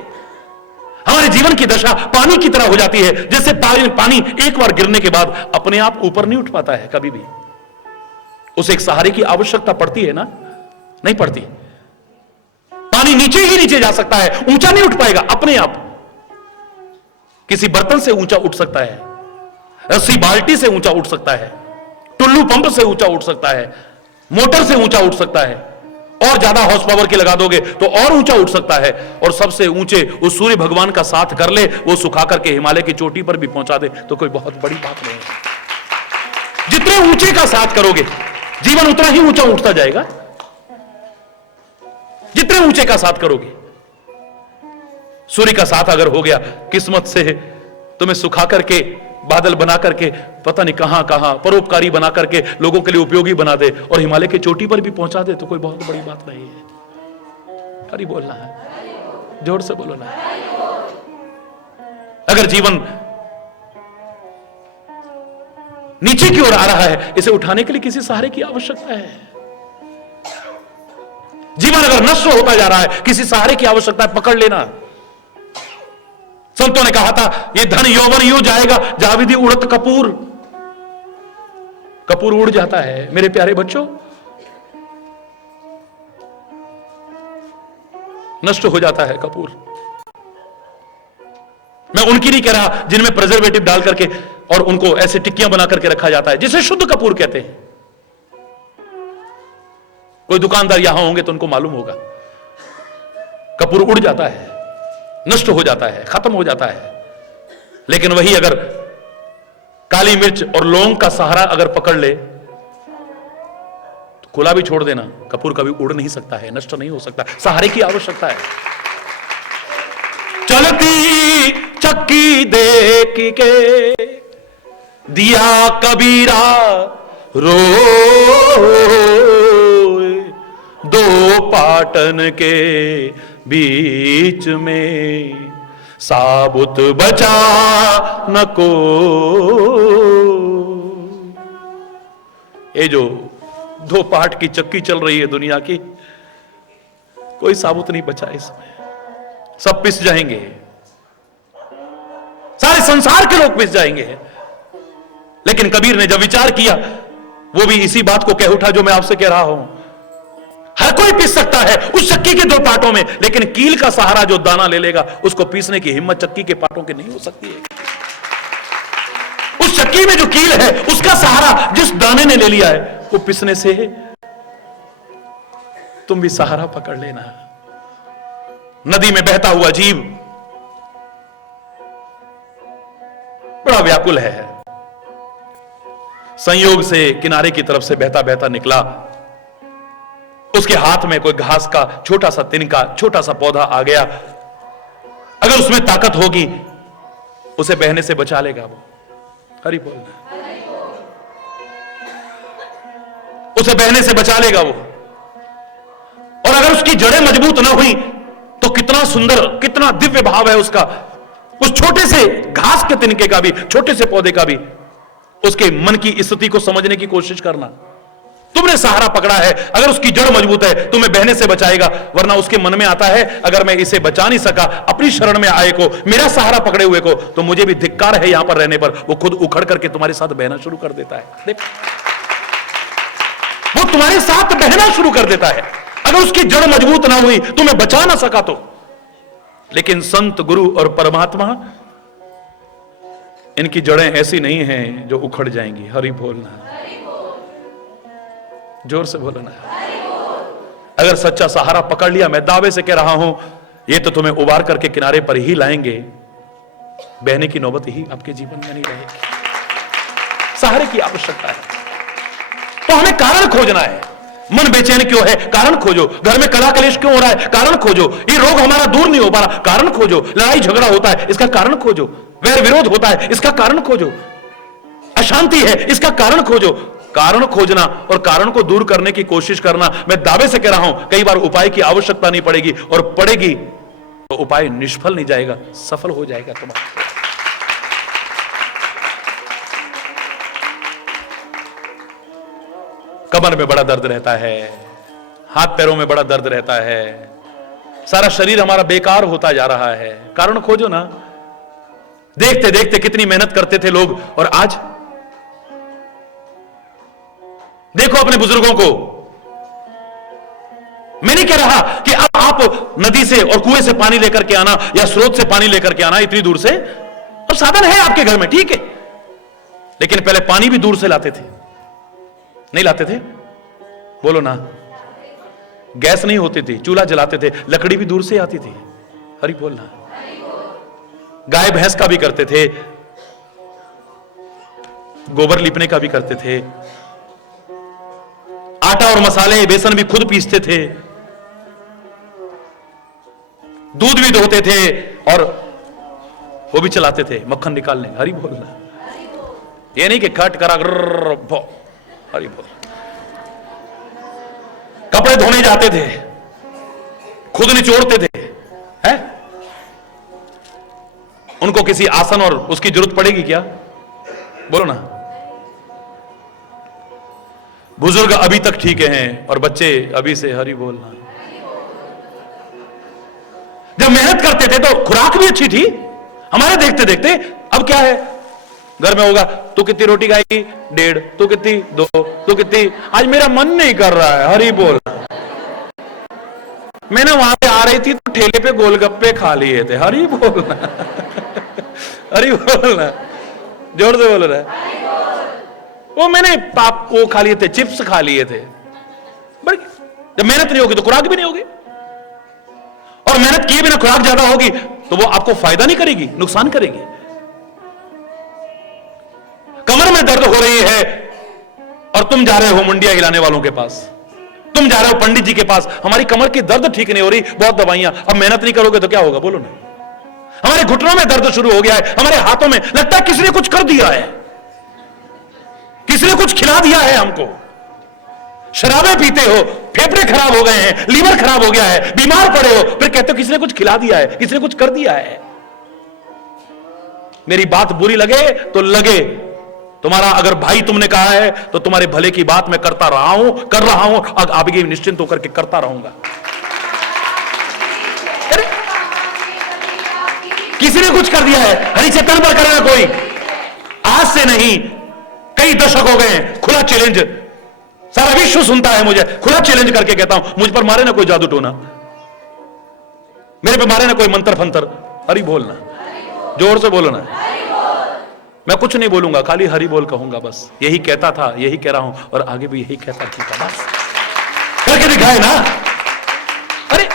हमारे जीवन की दशा पानी की तरह हो जाती है, जैसे पानी एक बार गिरने के बाद अपने आप ऊपर नहीं उठ पाता है कभी भी। उसे एक सहारे की आवश्यकता पड़ती है ना? नहीं पड़ती। पानी नीचे ही नीचे जा सकता है, ऊंचा नहीं उठ पाएगा अपने आप। किसी बर्तन से ऊंचा उठ सकता है, रस्सी बाल्टी से ऊंचा उठ सकता है, टुल्लू पंप से ऊंचा उठ सकता है, मोटर से ऊंचा उठ सकता है, और ज्यादा हॉर्स पावर की लगा दोगे तो और ऊंचा उठ सकता है। और सबसे ऊंचे उस सूर्य भगवान का साथ कर ले, वो सुखा करके हिमालय की चोटी पर भी पहुंचा दे तो कोई बहुत बड़ी बात नहीं है। जितने ऊंचे का साथ करोगे जीवन उतना ही ऊंचा उठता जाएगा। जितने ऊंचे का साथ करोगे। सूर्य का साथ अगर हो गया, किस्मत से तुम्हें सुखा करके बादल बना करके पता नहीं कहां कहां परोपकारी बना करके लोगों के लिए उपयोगी बना दे और हिमालय की चोटी पर भी पहुंचा दे तो कोई बहुत बड़ी बात नहीं है। हरि बोलना है, जोर से बोलो ना। अगर जीवन नीचे की ओर आ रहा है, इसे उठाने के लिए किसी सहारे की आवश्यकता है। जीवन अगर नष्ट होता जा रहा है, किसी सहारे की आवश्यकता है, पकड़ लेना। संतों ने कहा था ये धन यौवन यूं जाएगा जाविदी उड़त कपूर। कपूर उड़ जाता है मेरे प्यारे बच्चों, नष्ट हो जाता है कपूर। मैं उनकी नहीं कह रहा जिनमें प्रिजर्वेटिव डाल करके और उनको ऐसे टिक्कियां बना करके रखा जाता है, जिसे शुद्ध कपूर कहते हैं। कोई दुकानदार यहां होंगे तो उनको मालूम होगा। कपूर उड़ जाता है, नष्ट हो जाता है, खत्म हो जाता है। लेकिन वही अगर काली मिर्च और लौंग का सहारा अगर पकड़ ले तो खुला भी छोड़ देना, कपूर कभी उड़ नहीं सकता है, नष्ट नहीं हो सकता। सहारे की आवश्यकता है। चलती चक्की देख के दिया कबीरा रो, दो पाटन के बीच में साबुत बचा न को। ये जो दो पाट की चक्की चल रही है दुनिया की, कोई साबुत नहीं बचा इसमें, सब पिस जाएंगे। सारे संसार के लोग पिस जाएंगे। लेकिन कबीर ने जब विचार किया, वो भी इसी बात को कह उठा जो मैं आपसे कह रहा हूं। हर कोई पीस सकता है उस चक्की के दो पाटों में, लेकिन कील का सहारा जो दाना ले लेगा उसको पीसने की हिम्मत चक्की के पाटों की नहीं हो सकती है। उस चक्की में जो कील है उसका सहारा जिस दाने ने ले लिया है, वो पिसने से तुम भी सहारा पकड़ लेना। नदी में बहता हुआ जीव बड़ा व्याकुल है। संयोग से किनारे की तरफ से बहता बहता निकला। उसके हाथ में कोई घास का छोटा सा तिनका, छोटा सा पौधा आ गया। अगर उसमें ताकत होगी उसे बहने से बचा लेगा वो। हरि बोल। उसे बहने से बचा लेगा वो। और अगर उसकी जड़ें मजबूत ना हुई तो कितना सुंदर, कितना दिव्य भाव है उसका। उस छोटे से घास के तिनके का भी, छोटे से पौधे का भी उसके मन की स्थिति को समझने की कोशिश करना। तुमने सहारा पकड़ा है, अगर उसकी जड़ मजबूत है तुम्हें बहने से बचाएगा। वरना उसके मन में आता है, अगर मैं इसे बचा नहीं सका, अपनी शरण में आए को, मेरा सहारा पकड़े हुए को, तो मुझे भी धिक्कार है यहां पर रहने पर। वो खुद उखड़ करके तुम्हारे साथ बहना शुरू कर देता है। देख, वो तुम्हारे साथ बहना शुरू कर देता है अगर उसकी जड़ मजबूत ना हुई, तुम्हें बचा ना सका तो। लेकिन संत, गुरु और परमात्मा, इनकी जड़ें ऐसी नहीं हैं जो उखड़ जाएंगी। हरि बोलना, जोर से बोलना। अगर सच्चा सहारा पकड़ लिया, मैं दावे से कह रहा हूं, ये तो तुम्हें उबार करके किनारे पर ही लाएंगे। बहने की नौबत ही आपके जीवन में नहीं रहेगी। सहारे की आवश्यकता है तो हमें कारण खोजना है। मन बेचैन क्यों है? कारण खोजो। घर में कला कलेश क्यों हो रहा है? कारण खोजो। ये रोग हमारा दूर नहीं हो पा रहा, कारण खोजो। लड़ाई झगड़ा होता है, इसका कारण खोजो। वैर विरोध होता है, इसका कारण खोजो। अशांति है, इसका कारण खोजो। कारण खोजना और कारण को दूर करने की कोशिश करना, मैं दावे से कह रहा हूं, कई बार उपाय की आवश्यकता नहीं पड़ेगी, और पड़ेगी तो उपाय निष्फल नहीं जाएगा, सफल हो जाएगा तुम्हारा। कमर में बड़ा दर्द रहता है, हाथ पैरों में बड़ा दर्द रहता है, सारा शरीर हमारा बेकार होता जा रहा है। कारण खोजो ना। देखते देखते कितनी मेहनत करते थे लोग, और आज देखो अपने बुजुर्गों को। मैं नहीं कह रहा कि अब आप नदी से और कुएं से पानी लेकर के आना या स्रोत से पानी लेकर के आना इतनी दूर से, अब साधन है आपके घर में, ठीक है, लेकिन पहले पानी भी दूर से लाते थे, नहीं लाते थे? बोलो ना। गैस नहीं होती थी, चूल्हा जलाते थे, लकड़ी भी दूर से आती थी। हरि बोलना। गाय भैंस का भी करते थे, गोबर लिपने का भी करते थे, आटा और मसाले बेसन भी खुद पीसते थे, दूध भी धोते थे, और वो भी चलाते थे मक्खन निकालने। हरि बोलना। ये नहीं कि खट करा हरि बोल। कपड़े धोने जाते थे, खुद निचोड़ते थे, हैं? उनको किसी आसन और उसकी जरूरत पड़ेगी क्या? बोलो ना। बुजुर्ग अभी तक ठीक हैं और बच्चे अभी से। हरि बोलना। जब मेहनत करते थे तो खुराक भी अच्छी थी हमारे देखते देखते। अब क्या है, घर में होगा, तू कितनी रोटी खाएगी? 1.5। तू कितनी? 2। तू कितनी? आज मेरा मन नहीं कर रहा है। हरि बोल। मैंने वहां पे आ रही थी तो ठेले पे गोलगप्पे खा लिए थे। हरि बोलना। हरि बोलना, जोर से बोल रहा है। वो मैंने पाप वो खा लिए थे, चिप्स खा लिए थे। जब मेहनत नहीं होगी तो खुराक भी नहीं होगी, और मेहनत किए बिना खुराक ज्यादा होगी तो वो आपको फायदा नहीं करेगी, नुकसान करेगी। कमर में दर्द हो रही है और तुम जा रहे हो मुंडिया हिलाने वालों के पास, तुम जा रहे हो पंडित जी के पास, हमारी कमर की दर्द ठीक नहीं हो रही, बहुत दवाइयां, अब मेहनत नहीं करोगे तो क्या होगा? बोलो ना। हमारे घुटनों में दर्द शुरू हो गया है, हमारे हाथों में, लगता है किसी ने कुछ कर दिया है, किसी ने कुछ खिला दिया है हमको। शराबें पीते हो, फेफड़े खराब हो गए हैं, लीवर खराब हो गया है, बीमार पड़े हो, फिर कहते हो किसी ने कुछ खिला दिया है, किसी ने कुछ कर दिया है। मेरी बात बुरी लगे तो लगे, तुम्हारा अगर भाई तुमने कहा है तो तुम्हारे भले की बात मैं करता रहा हूं, कर रहा हूं, अब आगे निश्चिंत होकर के करता रहूंगा। किसी ने कुछ कर दिया है, हरि चेतन पर करेगा कोई? आज से नहीं, कई दशक हो गए हैं। खुला चैलेंज, सारा विश्व सुनता है मुझे, खुला चैलेंज करके कहता हूं, मुझ पर मारे ना कोई जादू टोना, मेरे पे मारे ना कोई मंत्र फंतर, हरि बोलना, जोर से बोलो ना। मैं कुछ नहीं बोलूंगा, खाली हरि बोल कहूंगा बस। यही कहता था, यही कह रहा हूं और आगे भी यही कहता था, बस करके दिखाए ना। अरे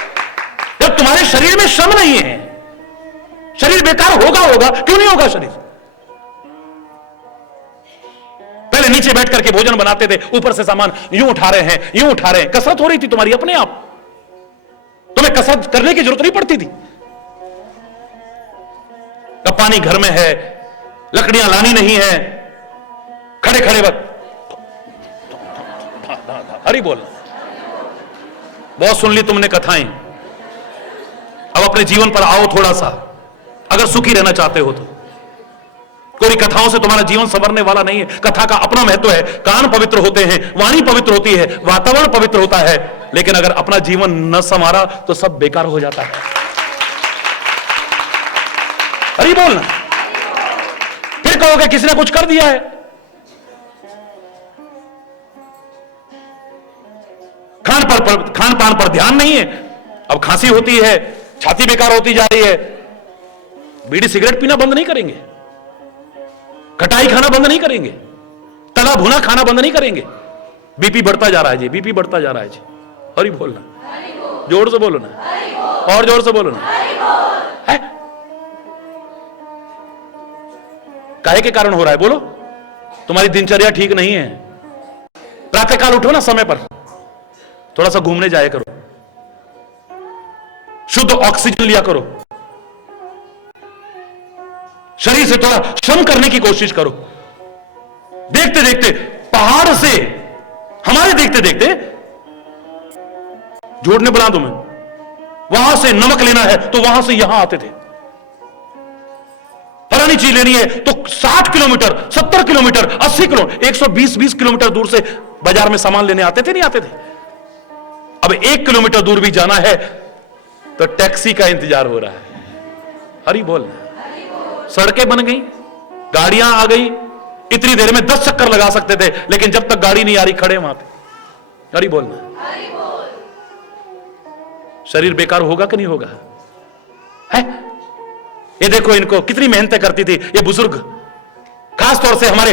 जब तुम्हारे शरीर में श्रम नहीं है, शरीर बेकार होगा, क्यों नहीं होगा शरीर? पहले नीचे बैठ करके भोजन बनाते थे, ऊपर से सामान यूं उठा रहे हैं, यूं उठा रहे हैं, कसरत हो रही थी तुम्हारी अपने आप, तुम्हें कसरत करने की जरूरत नहीं पड़ती थी। अब पानी घर में है, लकड़ियां लानी नहीं है, खड़े खड़े वक्त हरि बोल। बहुत सुन ली तुमने कथाएं, अब अपने जीवन पर आओ थोड़ा सा, अगर सुखी रहना चाहते हो तो। कोई कथाओं से तुम्हारा जीवन संवरने वाला नहीं है। कथा का अपना महत्व है, कान पवित्र होते हैं, वाणी पवित्र होती है, वातावरण पवित्र होता है, लेकिन अगर अपना जीवन न संवारा तो सब बेकार हो जाता है। हरि बोलना, फिर कहोगे किसी ने कुछ कर दिया है। खान पान पर ध्यान नहीं है, अब खांसी होती है, छाती बेकार होती जा रही है, बीड़ी सिगरेट पीना बंद नहीं करेंगे, खटाई खाना बंद नहीं करेंगे, तला भुना खाना बंद नहीं करेंगे, बीपी बढ़ता जा रहा है जी, बीपी बढ़ता जा रहा है जी। हरि बोलना, जोर से बोलो ना, और जोर से बोलो ना। है काहे के कारण हो रहा है बोलो? तुम्हारी दिनचर्या ठीक नहीं है। प्रातःकाल उठो ना समय पर, थोड़ा सा घूमने जाया करो, शुद्ध ऑक्सीजन लिया करो, शरीर से थोड़ा श्रम करने की कोशिश करो। देखते देखते पहाड़ से, हमारे देखते देखते, झूठ ने बुला तुम्हें, वहां से नमक लेना है तो वहां से यहां आते थे, फलानी चीज लेनी है तो 60 किलोमीटर, 70 किलोमीटर, 80 किलोमीटर, 120 किलोमीटर दूर से बाजार में सामान लेने आते थे, नहीं आते थे? अब 1 किलोमीटर दूर भी जाना है तो टैक्सी का इंतजार हो रहा है। हरि बोल। सड़कें बन गई, गाड़ियां आ गई, इतनी देर में 10 चक्कर लगा सकते थे, लेकिन जब तक गाड़ी नहीं आ रही खड़े वहां पे। हरि बोलना। शरीर बेकार होगा कि नहीं होगा? है? ये देखो इनको कितनी मेहनतें करती थी ये बुजुर्ग, खास तौर से हमारे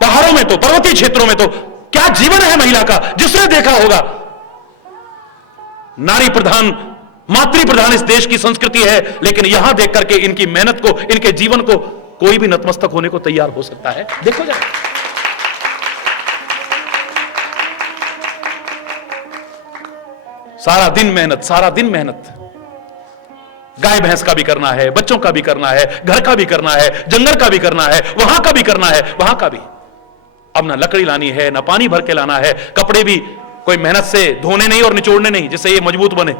पहाड़ों में तो, पर्वतीय क्षेत्रों में तो क्या जीवन है महिला का, जिसने देखा होगा। नारी प्रधान, मातृ प्रधान इस देश की संस्कृति है, लेकिन यहां देख करके इनकी मेहनत को, इनके जीवन को कोई भी नतमस्तक होने को तैयार हो सकता है। देखो जरा, सारा दिन मेहनत, सारा दिन मेहनत, गाय भैंस का भी करना है, बच्चों का भी करना है, घर का भी करना है, जंगल का भी करना है, वहां का भी करना है, वहां का भी। अब ना लकड़ी लानी है, ना पानी भर के लाना है, कपड़े भी कोई मेहनत से धोने नहीं और निचोड़ने नहीं, जिससे ये मजबूत बने।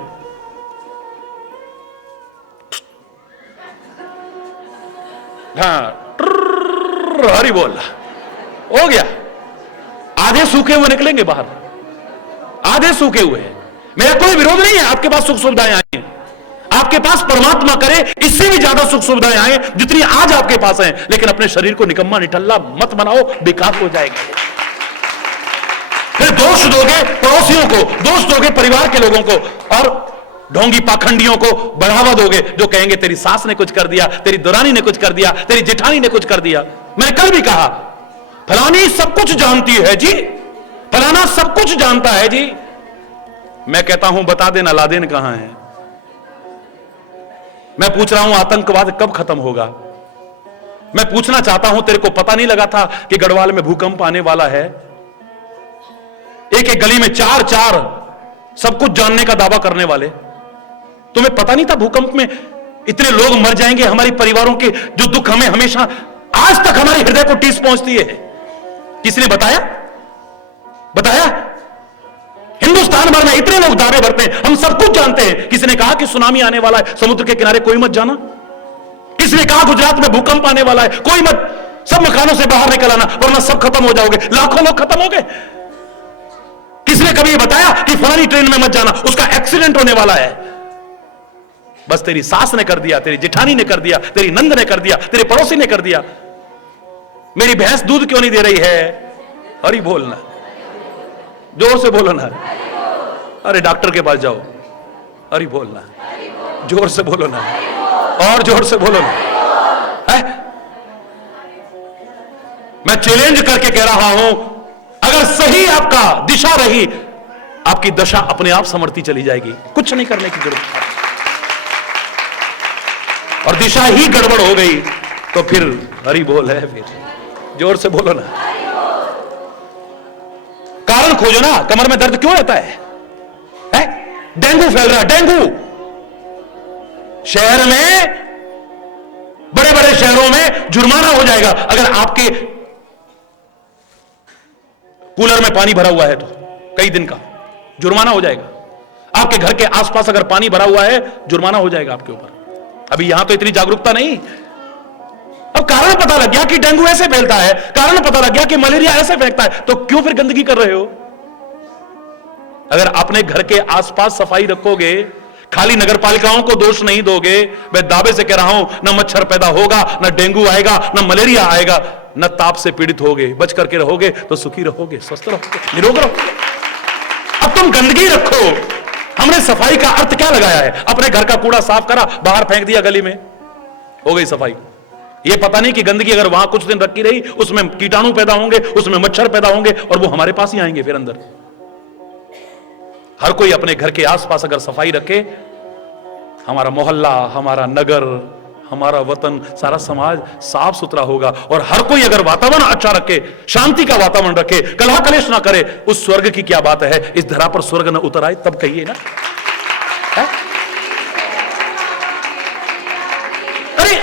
हाँ, हरि बोल, हो गया। आधे सूखे हुए निकलेंगे बाहर, आधे सूखे हुए। मेरा कोई विरोध नहीं है, आपके पास सुख सुविधाएं आई, आपके पास परमात्मा करे इससे भी ज्यादा सुख सुविधाएं आए जितनी आज आपके पास हैं, लेकिन अपने शरीर को निकम्मा निठल्ला मत बनाओ, बेकार हो जाएगा। फिर दोष दोगे पड़ोसियों को, दोष दोगे परिवार के लोगों को, और ढोंगी पाखंडियों को बढ़ावा दोगे, जो कहेंगे तेरी सास ने कुछ कर दिया, तेरी दुरानी ने कुछ कर दिया, तेरी जेठानी ने कुछ कर दिया। मैंने कल भी कहा, फलानी सब कुछ जानती है जी, फलाना सब कुछ जानता है जी। मैं कहता हूं बता देना लादेन कहां है। मैं पूछ रहा हूं आतंकवाद कब खत्म होगा। मैं पूछना चाहता हूं, तेरे को पता नहीं लगा था कि गढ़वाल में भूकंप आने वाला है? एक एक गली में 4 सब कुछ जानने का दावा करने वाले। तुम्हें पता नहीं था भूकंप में इतने लोग मर जाएंगे, हमारी परिवारों के जो दुख हमें हमेशा आज तक हमारे हृदय को ठेस पहुंचती है। किसने बताया? बताया? हिंदुस्तान भर में इतने लोग दावे भरते हैं, हम सब कुछ जानते हैं। किसी ने कहा कि सुनामी आने वाला है, समुद्र के किनारे कोई मत जाना। किसी ने कहा गुजरात में भूकंप आने वाला है, कोई मत, सब मकानों से बाहर निकल आना वरना सब खत्म हो जाओगे, लाखों लोग खत्म हो गए। किसने कभी ये बताया कि फलानी ट्रेन में मत जाना, उसका एक्सीडेंट होने वाला है? बस तेरी सास ने कर दिया, तेरी जेठानी ने कर दिया, तेरी नंद ने कर दिया, तेरे पड़ोसी ने कर दिया। मेरी भैंस दूध क्यों नहीं दे रही है? हरि बोलना, जोर से बोलो ना। अरे डॉक्टर के पास जाओ, हरि बोलना, जोर से बोलो ना, और जोर से बोलो ना। है? मैं चैलेंज करके कह रहा हूं, अगर सही आपका दिशा रही, आपकी दशा अपने आप समर्थी चली जाएगी, कुछ नहीं करने की जरूरत है। और दिशा ही गड़बड़ हो गई तो फिर हरि बोल है। फिर जोर से बोलो ना, कारण खोजो ना, कमर में दर्द क्यों रहता है? डेंगू फैल रहा है, डेंगू शहर में, बड़े बड़े शहरों में जुर्माना हो जाएगा अगर आपके कूलर में पानी भरा हुआ है तो कई दिन का जुर्माना हो जाएगा। आपके घर के आसपास अगर पानी भरा हुआ है, जुर्माना हो जाएगा आपके ऊपर। अभी यहां तो इतनी जागरूकता नहीं। अब कारण पता लग गया कि डेंगू ऐसे फैलता है, कारण पता लग गया कि मलेरिया ऐसे फैलता है, तो क्यों फिर गंदगी कर रहे हो? अगर अपने घर के आसपास सफाई रखोगे, खाली नगर पालिकाओं को दोष नहीं दोगे, मैं दावे से कह रहा हूं, न मच्छर पैदा होगा, न डेंगू आएगा, न मलेरिया आएगा, न ताप से पीड़ित होगे, बच करके रहोगे तो सुखी रहोगे, स्वस्थ रहोगे, निरोग रहोगे। अब तुम गंदगी रखो। हमने सफाई का अर्थ क्या लगाया है? अपने घर का कूड़ा साफ करा, बाहर फेंक दिया गली में, हो गई सफाई। ये पता नहीं कि गंदगी अगर वहां कुछ दिन रखी रही, उसमें कीटाणु पैदा होंगे, उसमें मच्छर पैदा होंगे और वो हमारे पास ही आएंगे फिर अंदर। हर कोई अपने घर के आसपास अगर सफाई रखे, हमारा मोहल्ला, हमारा नगर, हमारा वतन, सारा समाज साफ सुथरा होगा। और हर कोई अगर वातावरण अच्छा रखे, शांति का वातावरण रखे, कलह कलेश ना करे, उस स्वर्ग की क्या बात है? इस धरा पर स्वर्ग न उतर आए तब कहिए ना। है? अरे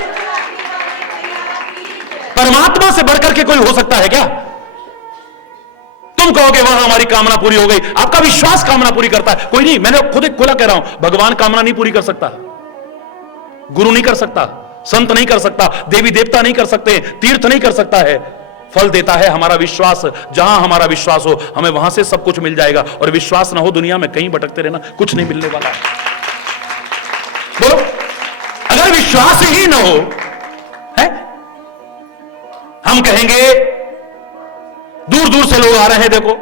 परमात्मा से बढ़कर के कोई हो सकता है क्या? तुम कहोगे वहां हमारी कामना पूरी हो गई, आपका विश्वास कामना पूरी करता है, कोई नहीं। मैंने खुद एक खुला कह रहा हूं, भगवान कामना नहीं पूरी कर सकता, गुरु नहीं कर सकता, संत नहीं कर सकता, देवी देवता नहीं कर सकते, तीर्थ नहीं कर सकता है। फल देता है हमारा विश्वास। जहां हमारा विश्वास हो, हमें वहां से सब कुछ मिल जाएगा। और विश्वास ना हो, दुनिया में कहीं भटकते रहना, कुछ नहीं मिलने वाला है। बोलो, अगर विश्वास ही ना हो, है? हम कहेंगे दूर दूर से लोग आ रहे हैं, देखो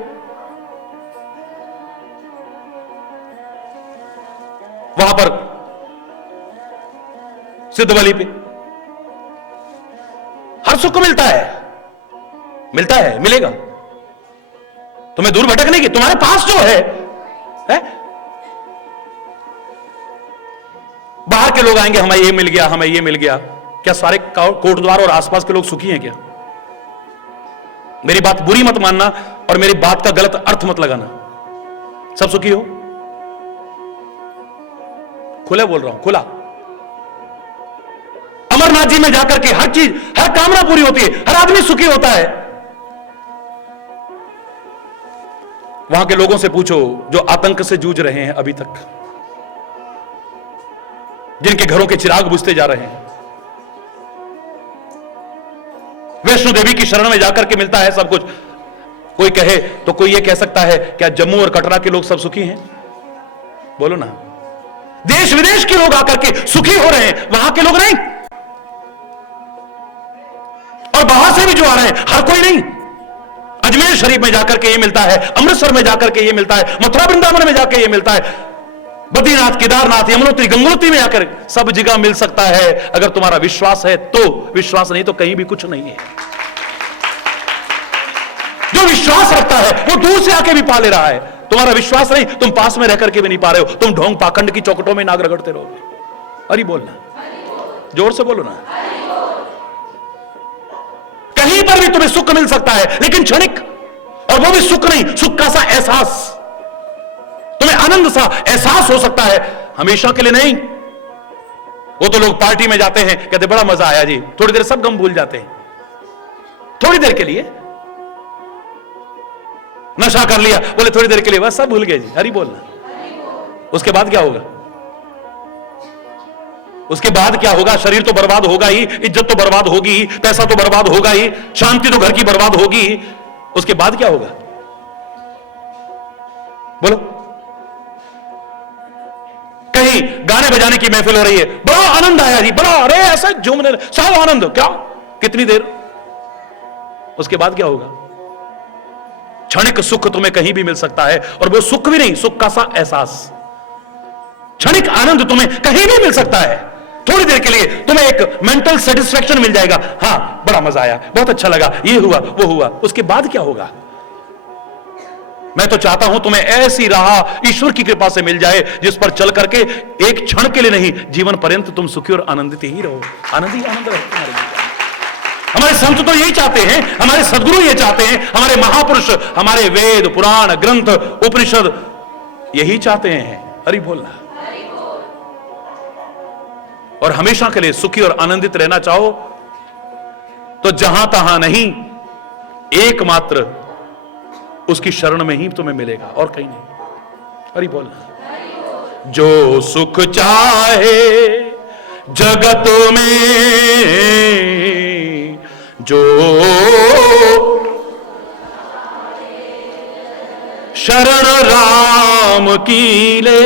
वहां पर सिद्धवली पे हर सुख मिलता है, मिलता है, मिलेगा। तुम्हें दूर भटकने की, तुम्हारे पास जो है? बाहर के लोग आएंगे, हमें ये मिल गया, हमें ये मिल गया। क्या सारे कोटद्वार और आसपास के लोग सुखी हैं क्या? मेरी बात बुरी मत मानना और मेरी बात का गलत अर्थ मत लगाना। सब सुखी हो? खुले बोल रहा हूं, खुला। अमरनाथ जी में जाकर के हर चीज, हर कामना पूरी होती है, हर आदमी सुखी होता है। वहां के लोगों से पूछो जो आतंक से जूझ रहे हैं अभी तक, जिनके घरों के चिराग बुझते जा रहे हैं। वैष्णो देवी की शरण में जाकर के मिलता है सब कुछ। कोई कहे तो कोई ये कह सकता है, क्या जम्मू और कटरा के लोग सब सुखी हैं? बोलो ना। देश विदेश के लोग आकर के सुखी हो रहे हैं, वहां के लोग नहीं। और बाहर से भी जो आ रहे हैं, हर कोई नहीं। अजमेर शरीफ में जाकर के ये मिलता है, अमृतसर में जाकर के ये मिलता है, मथुरा वृंदावन में जाकर ये मिलता है, बद्रीनाथ, केदारनाथ, यमुनोत्री, गंगोत्री में आकर सब जगह मिल सकता है। अगर तुम्हारा विश्वास है तो, विश्वास नहीं तो कहीं भी कुछ नहीं है। जो विश्वास रखता है वो दूर से आके भी पा ले रहा है। तुम्हारा विश्वास नहीं, तुम पास में रह करके भी नहीं पा रहे हो, तुम ढोंग पाखंड की चौकटों में नाग रगड़ते रहोगे। अरे बोलना, जोर से बोलो ना। कहीं पर भी तुम्हें सुख मिल सकता है, लेकिन क्षणिक, और वो भी सुख नहीं, सुख का सा एहसास, तुम्हें आनंद सा एहसास हो सकता है, हमेशा के लिए नहीं। वो तो लोग पार्टी में जाते हैं, कहते बड़ा मजा आया जी, थोड़ी देर सब गम भूल जाते हैं, थोड़ी देर के लिए नशा कर लिया, बोले थोड़ी देर के लिए बस सब भूल गए जी। हरी बोलना। उसके बाद क्या होगा? उसके बाद क्या होगा? शरीर तो बर्बाद होगा ही, इज्जत तो बर्बाद होगी ही, पैसा तो बर्बाद होगा ही, शांति तो घर की बर्बाद होगी ही। उसके बाद क्या होगा? बोलो। कहीं गाने बजाने की महफिल हो रही है, बड़ा आनंद आया जी, बड़ा, अरे ऐसा झूमने, सब आनंद, क्या कितनी देर, उसके बाद क्या होगा? क्षणिक सुख तुम्हें कहीं भी मिल सकता है, और वो सुख भी नहीं, सुख का सा एहसास, क्षणिक आनंद तुम्हें कहीं भी मिल सकता है। थोड़ी देर के लिए तुम्हें एक मेंटल सेटिस्फेक्शन मिल जाएगा, हां बड़ा मजा आया, बहुत अच्छा लगा, ये हुआ वो हुआ, उसके बाद क्या होगा? मैं तो चाहता हूं तुम्हें ऐसी राह ईश्वर की कृपा से मिल जाए जिस पर चल करके एक क्षण के लिए नहीं, जीवन पर्यंत तुम सुखी और आनंदित ही रहो, आनंद ही आनंद रहो तुम्हारे जीवन। हमारे संत तो यही चाहते हैं, हमारे सदगुरु ये चाहते हैं, हमारे महापुरुष, हमारे वेद पुराण ग्रंथ उपनिषद यही चाहते हैं। हरि बोलना। और हमेशा के लिए सुखी और आनंदित रहना चाहो तो जहां तहां नहीं, एकमात्र उसकी शरण में ही तुम्हें मिलेगा, और कहीं नहीं। हरि बोलना। जो सुख चाहे जगत में, जो शरण राम की ले,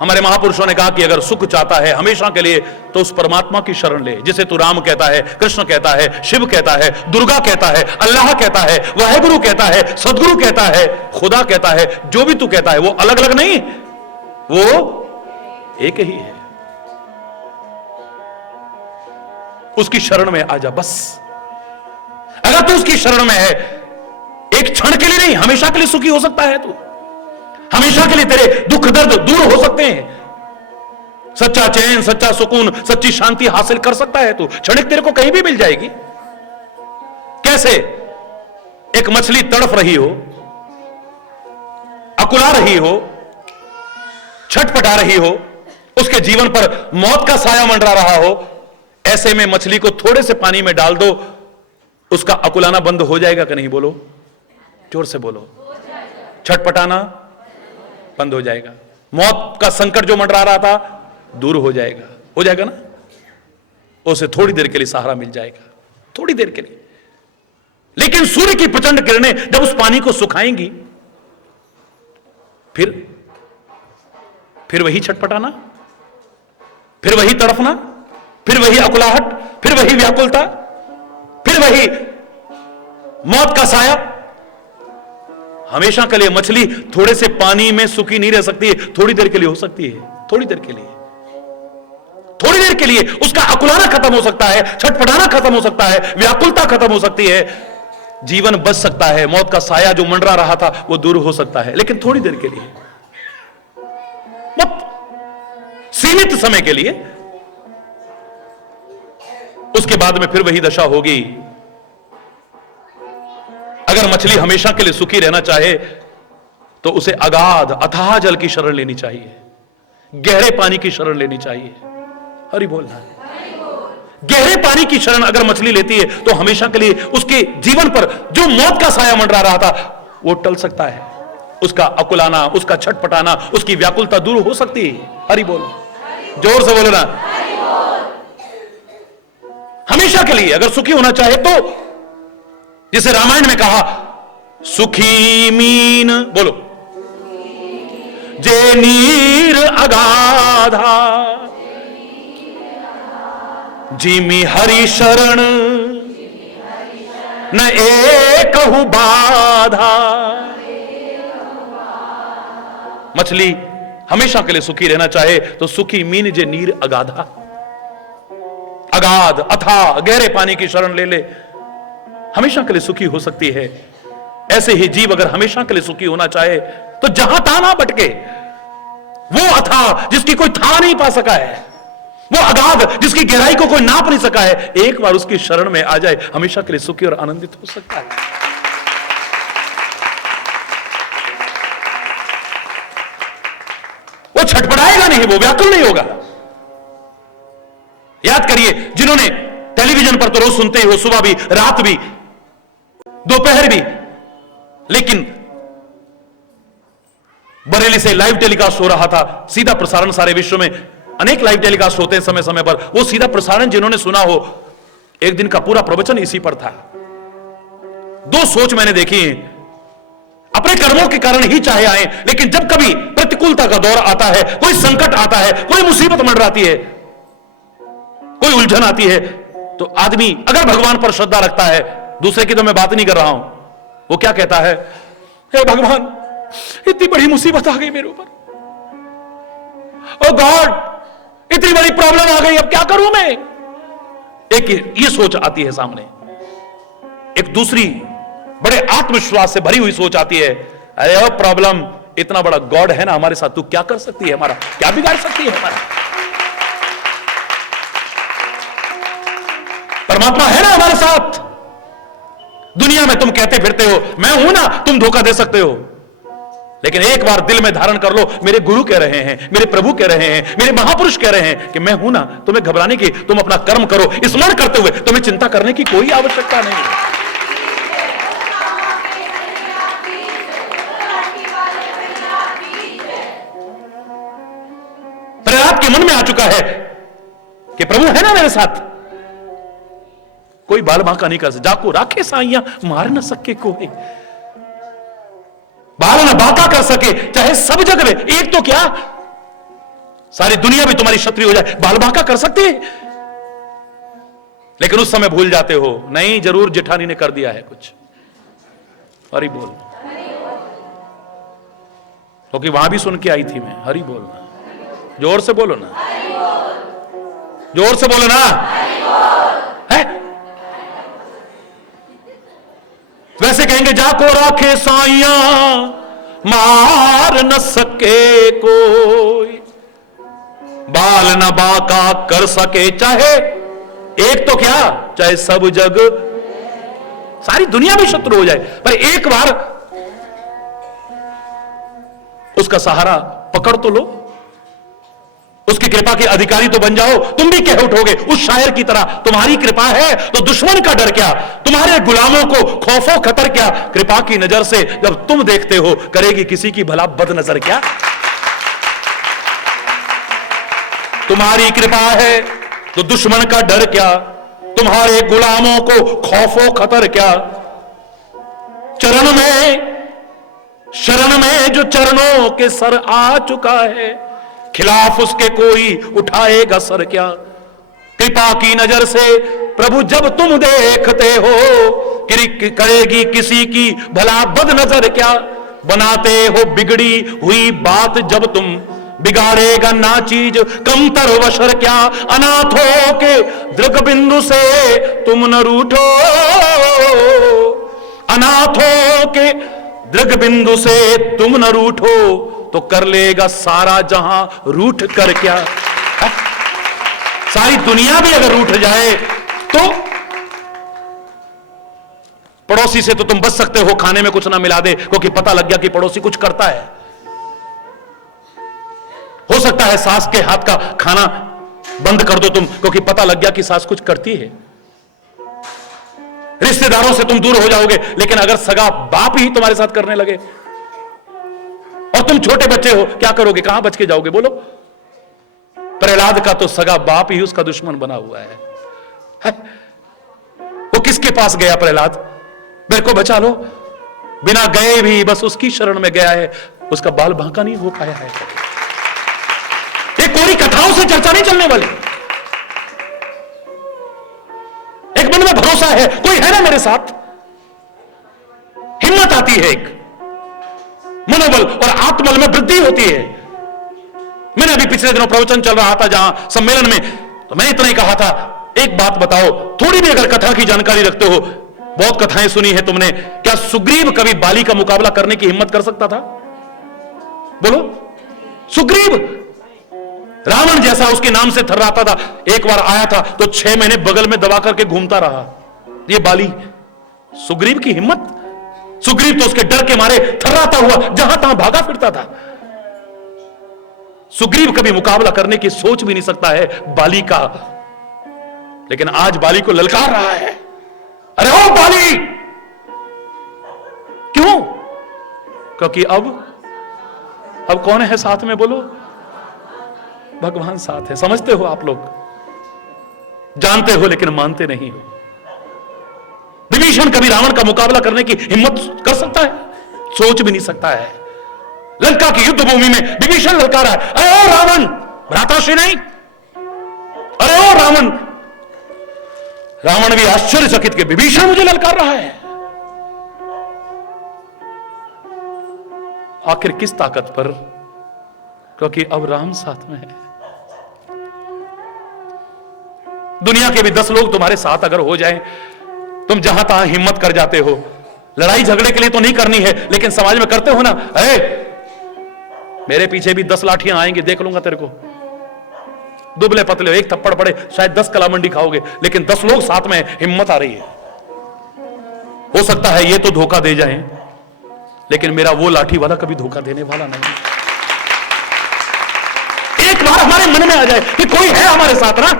हमारे महापुरुषों ने कहा कि अगर सुख चाहता है हमेशा के लिए तो उस परमात्मा की शरण ले, जिसे तू राम कहता है, कृष्ण कहता है, शिव कहता है, दुर्गा कहता है, अल्लाह कहता है, वाहेगुरु कहता है, सदगुरु कहता है, खुदा कहता है, जो भी तू कहता है वो अलग अलग नहीं, वो एक ही है। उसकी शरण में आ जा बस। अगर तू उसकी शरण में है, एक क्षण के लिए नहीं, हमेशा के लिए सुखी हो सकता है तू, हमेशा के लिए तेरे दुख दर्द दूर हो सकते हैं, सच्चा चैन, सच्चा सुकून, सच्ची शांति हासिल कर सकता है तू, क्षणिक तेरे को कहीं भी मिल जाएगी। कैसे? एक मछली तड़फ रही हो, अकुला रही हो, छटपटा रही हो, उसके जीवन पर मौत का साया मंडरा रहा हो, ऐसे में मछली को थोड़े से पानी में डाल दो, उसका अकुलाना बंद हो जाएगा कि नहीं? बोलो, जोर से बोलो। छटपटाना बंद हो जाएगा, मौत का संकट जो मंडरा रहा था दूर हो जाएगा ना? उसे थोड़ी देर के लिए सहारा मिल जाएगा, थोड़ी देर के लिए। लेकिन सूर्य की प्रचंड किरणें जब उस पानी को सुखाएंगी, फिर वही छटपटाना, फिर वही तड़फना, फिर वही अकुलाहट, फिर वही व्याकुलता, फिर वही मौत का साया। हमेशा के लिए मछली थोड़े से पानी में सुखी नहीं रह सकती, थोड़ी देर के लिए हो सकती है, थोड़ी देर के लिए, थोड़ी देर के लिए उसका अकुलाना खत्म हो सकता है, छटपटाना खत्म हो सकता है, व्याकुलता खत्म हो सकती है, जीवन बच सकता है, मौत का साया जो मंडरा रहा था वो दूर हो सकता है, लेकिन थोड़ी देर के लिए, बहुत सीमित समय के लिए। उसके बाद में फिर वही दशा होगी। अगर मछली हमेशा के लिए सुखी रहना चाहे तो उसे अगाध अथाह जल की शरण लेनी चाहिए, गहरे पानी की शरण लेनी चाहिए। हरि बोलना। गहरे पानी की शरण अगर मछली लेती है तो हमेशा के लिए उसके जीवन पर जो मौत का साया मंडरा रहा था वो टल सकता है, उसका अकुलाना, उसका छटपटाना, उसकी व्याकुलता दूर हो सकती है। हरि बोल, जोर से बोलना। हमेशा के लिए अगर सुखी होना चाहे तो, जिसे रामायण में कहा, सुखी मीन, बोलो, जे नीर अगाधा, जिमि हरि शरण, न एकहु बाधा। मछली हमेशा के लिए सुखी रहना चाहे तो सुखी मीन जे नीर अगाधा, अगाध अथाह गहरे पानी की शरण ले ले, हमेशा के लिए सुखी हो सकती है। ऐसे ही जीव अगर हमेशा के लिए सुखी होना चाहे तो जहां तहां ना भटके, वो अथाह जिसकी कोई था नहीं पा सका है, वो अगाध जिसकी गहराई को कोई नाप नहीं सका है, एक बार उसकी शरण में आ जाए, हमेशा के लिए सुखी और आनंदित हो सकता है। वो छटपटाएगा नहीं, वो व्याकुल नहीं होगा। याद करिए, जिन्होंने टेलीविजन पर तो रोज सुनते ही हो, सुबह भी, रात भी, दोपहर भी, लेकिन बरेली से लाइव टेलीकास्ट हो रहा था, सीधा प्रसारण, सारे विश्व में अनेक लाइव टेलीकास्ट होते हैं समय समय पर, वो सीधा प्रसारण जिन्होंने सुना हो, एक दिन का पूरा प्रवचन इसी पर था। दो सोच मैंने देखी, अपने कर्मों के कारण ही चाहे आए, लेकिन जब कभी प्रतिकूलता का दौर आता है, कोई संकट आता है, कोई मुसीबत मंडराती है, कोई उलझन आती है, तो आदमी अगर भगवान पर श्रद्धा रखता है, दूसरे की तो मैं बात नहीं कर रहा हूं, वो क्या कहता है, हे भगवान इतनी बड़ी मुसीबत आ गई मेरे ऊपर, ओ गॉड इतनी बड़ी प्रॉब्लम आ गई, अब क्या करूं मैं। एक ये सोच आती है सामने, एक दूसरी बड़े आत्मविश्वास से भरी हुई सोच आती है, अरे ओ प्रॉब्लम, इतना बड़ा गॉड है ना हमारे साथ, तू क्या कर सकती है, हमारा क्या बिगाड़ सकती है, हमारा परमात्मा है ना हमारे साथ। दुनिया में तुम कहते फिरते हो मैं हूं ना, तुम धोखा दे सकते हो, लेकिन एक बार दिल में धारण कर लो, मेरे गुरु कह रहे हैं, मेरे प्रभु कह रहे हैं, मेरे महापुरुष कह रहे हैं कि मैं हूं ना, तुम्हें घबराने की, तुम अपना कर्म करो, स्मरण करते हुए तुम्हें चिंता करने की कोई आवश्यकता नहीं है। प्रहलाद के मन में आ चुका है कि प्रभु है ना मेरे साथ, कोई बाल बांका नहीं कर सकता, जाको राखे साइया मार न सके कोई, बाल न बांका कर सके चाहे सब जग में, एक तो क्या सारी दुनिया भी तुम्हारी क्षत्रिय हो जाए, बाल बांका कर सकते हैं, लेकिन उस समय भूल जाते हो, नहीं जरूर जेठानी ने कर दिया है कुछ। हरि बोल, क्योंकि वहां भी सुन के आई थी मैं, हरि बोलना, जोर से बोलो ना, जोर से बोलो ना, है वैसे कहेंगे जाको राखे साइया मार न सके कोई, बाल न बाका कर सके चाहे एक तो क्या चाहे सब जग, सारी दुनिया में शत्रु हो जाए, पर एक बार उसका सहारा पकड़ तो लो, उसकी कृपा के अधिकारी तो बन जाओ। तुम भी कह उठोगे उस शायर की तरह, तुम्हारी कृपा है तो दुश्मन का डर क्या, तुम्हारे गुलामों को खौफो खतर क्या, कृपा की नजर से जब तुम देखते हो करेगी किसी की भला बद नजर क्या। तुम्हारी कृपा है तो दुश्मन का डर क्या, तुम्हारे गुलामों को खौफो खतर क्या। शरण में जो चरणों के सर आ चुका है, खिलाफ उसके कोई उठाएगा सर क्या। कृपा की नजर से प्रभु जब तुम देखते हो, करेगी किसी की भला बद नजर क्या। बनाते हो बिगड़ी हुई बात जब तुम, बिगाड़ेगा ना चीज कमतर वशर क्या। अनाथों के दृग बिंदु से तुम न रूठो, अनाथों के दृग बिंदु से तुम न रूठो, तो कर लेगा सारा जहां रूठ कर क्या। सारी दुनिया भी अगर रूठ जाए तो पड़ोसी से तो तुम बच सकते हो, खाने में कुछ ना मिला दे, क्योंकि पता लग गया कि पड़ोसी कुछ करता है। हो सकता है सास के हाथ का खाना बंद कर दो तुम, क्योंकि पता लग गया कि सास कुछ करती है। रिश्तेदारों से तुम दूर हो जाओगे, लेकिन अगर सगा बाप ही तुम्हारे साथ करने लगे और तुम छोटे बच्चे हो, क्या करोगे, कहां बच के जाओगे बोलो। प्रहलाद का तो सगा बाप ही उसका दुश्मन बना हुआ है। वो किसके पास गया प्रहलाद, मेरे को बचा लो, बिना गए भी बस उसकी शरण में गया है, उसका बाल बांका नहीं हो पाया है। ये कोरी कथाओं से चर्चा नहीं चलने वाली। एक मन में भरोसा है, कोई है ना मेरे साथ, हिम्मत आती है, एक मनोबल और आत्मबल में वृद्धि होती है। मैंने अभी पिछले दिनों प्रवचन चल रहा था जहां सम्मेलन में, तो मैंने इतना ही कहा था, एक बात बताओ, थोड़ी भी अगर कथा की जानकारी रखते हो, बहुत कथाएं सुनी है तुमने, क्या सुग्रीव कभी बाली का मुकाबला करने की हिम्मत कर सकता था बोलो। सुग्रीव रावण जैसा उसके नाम से थर्राता था, एक बार आया था तो 6 महीने बगल में दबा करके घूमता रहा ये बाली। सुग्रीव की हिम्मत, सुग्रीव तो उसके डर के मारे थर्राता हुआ जहां तहां भागा फिरता था। सुग्रीव कभी मुकाबला करने की सोच भी नहीं सकता है बाली का, लेकिन आज बाली को ललकार रहा है, अरे ओ बाली। क्यों, क्योंकि अब कौन है साथ में बोलो, भगवान साथ है। समझते हो आप लोग, जानते हो लेकिन मानते नहीं हो। विभीषण कभी रावण का मुकाबला करने की हिम्मत कर सकता है, सोच भी नहीं सकता है। लंका की युद्ध भूमि में विभीषण ललकारा है, अरे ओ रावण, भ्राताश्री नहीं, अरे ओ रावण। रावण भी आश्चर्यचकित के विभीषण मुझे ललकार रहा है। आखिर किस ताकत पर? क्योंकि अब राम साथ में है। दुनिया के भी 10 लोग तुम्हारे साथ अगर हो जाएं, तुम जहां तहां हिम्मत कर जाते हो। लड़ाई झगड़े के लिए तो नहीं करनी है, लेकिन समाज में करते हो ना, अरे मेरे पीछे भी 10 लाठियां आएंगी, देख लूंगा तेरे को। दुबले पतले हो, एक थप्पड़ पड़े शायद 10 कलामंडी खाओगे, लेकिन 10 लोग साथ में, हिम्मत आ रही है। हो सकता है ये तो धोखा दे जाएं, लेकिन मेरा वो लाठी वाला कभी धोखा देने वाला नहीं। एक बार हमारे मन में आ जाए कि कोई है हमारे साथ ना,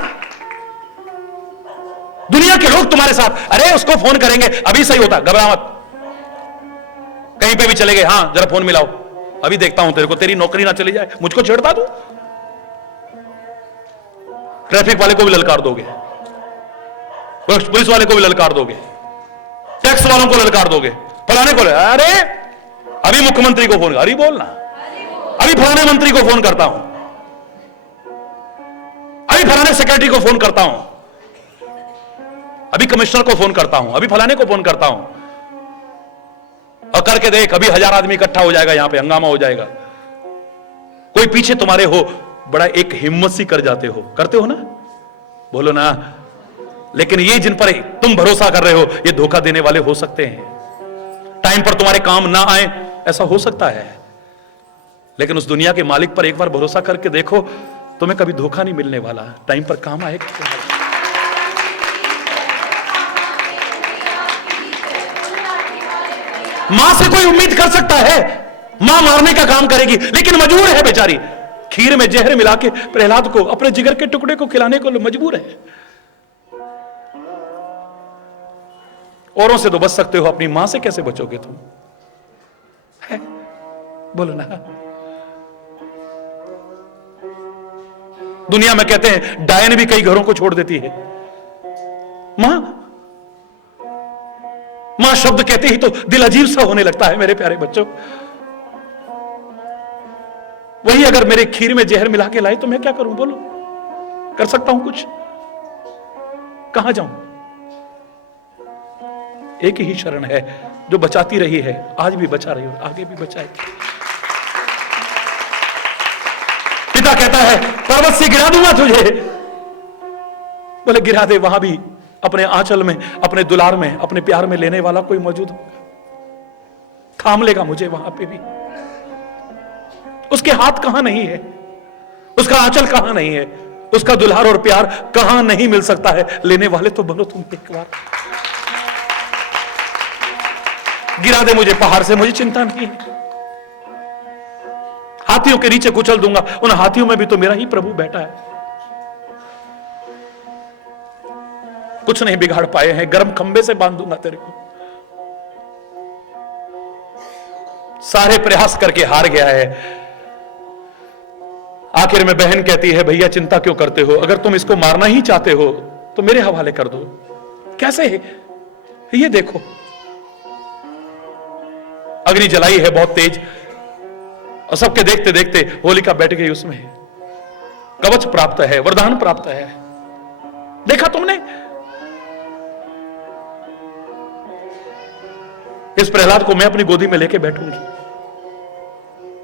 दुनिया के लोग तुम्हारे साथ, अरे उसको फोन करेंगे अभी सही होता, घबरा मत। कहीं पे भी चले गए, हां जरा फोन मिलाओ, अभी देखता हूं तेरे को, तेरी नौकरी ना चली जाए, मुझको छेड़ता तू। ट्रैफिक वाले को भी ललकार दोगे, पुलिस वाले को भी ललकार दोगे, टैक्स वालों को ललकार दोगे, फलाने को, अरे अभी मुख्यमंत्री को फोन, अरे बोलना, अभी फलाने मंत्री को फोन करता हूं, अभी फलाने सेक्रेटरी को फोन करता हूं, अभी कमिश्नर को फोन करता हूं, अभी फलाने को फोन करता हूं। और करके देख, अभी 1000 आदमी इकट्ठा हो जाएगा, यहां पे हंगामा हो जाएगा। कोई पीछे तुम्हारे हो, बड़ा एक हिम्मत सी कर जाते हो, करते हो ना, बोलो ना। लेकिन ये जिन पर तुम भरोसा कर रहे हो, ये धोखा देने वाले हो सकते हैं। टाइम पर तुम्हारे काम ना आए, ऐसा हो सकता है, लेकिन उस दुनिया के मालिक पर एक बार भरोसा करके देखो, तुम्हें कभी धोखा नहीं मिलने वाला, टाइम पर काम आएगा। मां से कोई उम्मीद कर सकता है, मां मारने का काम करेगी, लेकिन मजबूर है बेचारी, खीर में जहर मिला के प्रहलाद को, अपने जिगर के टुकड़े को खिलाने को मजबूर है। औरों से तो बच सकते हो, अपनी मां से कैसे बचोगे तुम? है? बोलो ना। दुनिया में कहते हैं डायन भी कई घरों को छोड़ देती है। मां मां शब्द कहते ही तो दिल अजीब सा होने लगता है मेरे प्यारे बच्चों। वही अगर मेरे खीर में जहर मिला के लाई तो मैं क्या करूं? बोलो, कर सकता हूं कुछ? कहां जाऊं? एक ही शरण है जो बचाती रही है, आज भी बचा रही हो, आगे भी बचाएगी। पिता कहता है पर्वत से गिरा दूंगा तुझे, बोले गिरा दे, वहां भी अपने आंचल में, अपने दुलार में, अपने प्यार में लेने वाला कोई मौजूद होगा, थाम लेगा मुझे वहां पे भी। उसके हाथ कहां नहीं है, उसका आंचल कहां नहीं है, उसका दुलार और प्यार कहां नहीं मिल सकता है? लेने वाले तो बनो तुम एक बार। गिरा दे मुझे पहाड़ से, मुझे चिंता नहीं है, हाथियों के नीचे कुचल दूंगा, उन हाथियों में भी तो मेरा ही प्रभु बैठा है। कुछ नहीं बिगाड़ पाए हैं, गर्म खंबे से बांध दूंगा तेरे को। सारे प्रयास करके हार गया है। आखिर में बहन कहती है भैया चिंता क्यों करते हो, अगर तुम इसको मारना ही चाहते हो तो मेरे हवाले कर दो। कैसे है ये देखो, अग्नि जलाई है बहुत तेज, और सबके देखते देखते होलिका बैठ गई उसमें। कवच प्राप्त है, वरदान प्राप्त है, देखा तुमने? इस प्रहलाद को मैं अपनी गोदी में लेके बैठूंगी,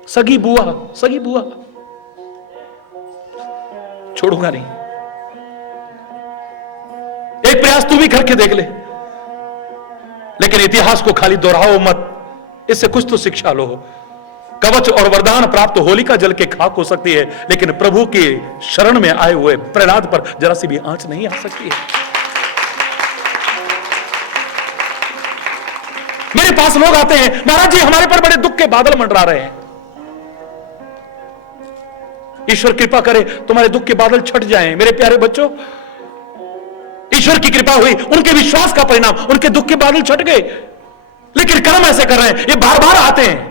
सगी बुआ, सगी बुआ, छोड़ूंगा नहीं। एक प्रयास तू भी करके देख ले, लेकिन इतिहास को खाली दोहराओ मत, इससे कुछ तो शिक्षा लो। कवच और वरदान प्राप्त होलिका जल के खाक हो सकती है, लेकिन प्रभु की शरण में आए हुए प्रहलाद पर जरा सी भी आंच नहीं आ सकती है। मेरे पास लोग आते हैं, महाराज जी हमारे पर बड़े दुख के बादल मंडरा रहे हैं, ईश्वर कृपा करे तुम्हारे दुख के बादल छट जाएं। मेरे प्यारे बच्चों, ईश्वर की कृपा हुई, उनके विश्वास का परिणाम, उनके दुख के बादल छट गए, लेकिन कर्म ऐसे कर रहे हैं, ये बार बार आते हैं,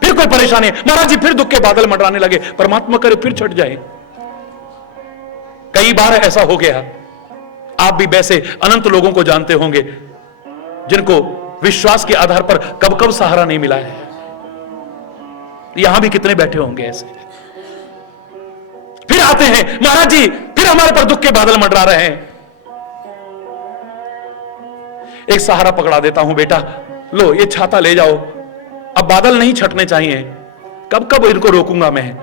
फिर कोई परेशानी है, महाराज जी फिर दुख के बादल मंडराने लगे, परमात्मा करे फिर छट जाए। कई बार ऐसा हो गया। आप भी वैसे अनंत लोगों को जानते होंगे जिनको विश्वास के आधार पर कब कब सहारा नहीं मिला है। यहां भी कितने बैठे होंगे ऐसे, फिर आते हैं महाराज जी, फिर हमारे पर दुख के बादल मंडरा रहे हैं। एक सहारा पकड़ा देता हूं, बेटा लो ये छाता ले जाओ, अब बादल नहीं छटने चाहिए, कब कब इनको रोकूंगा मैं,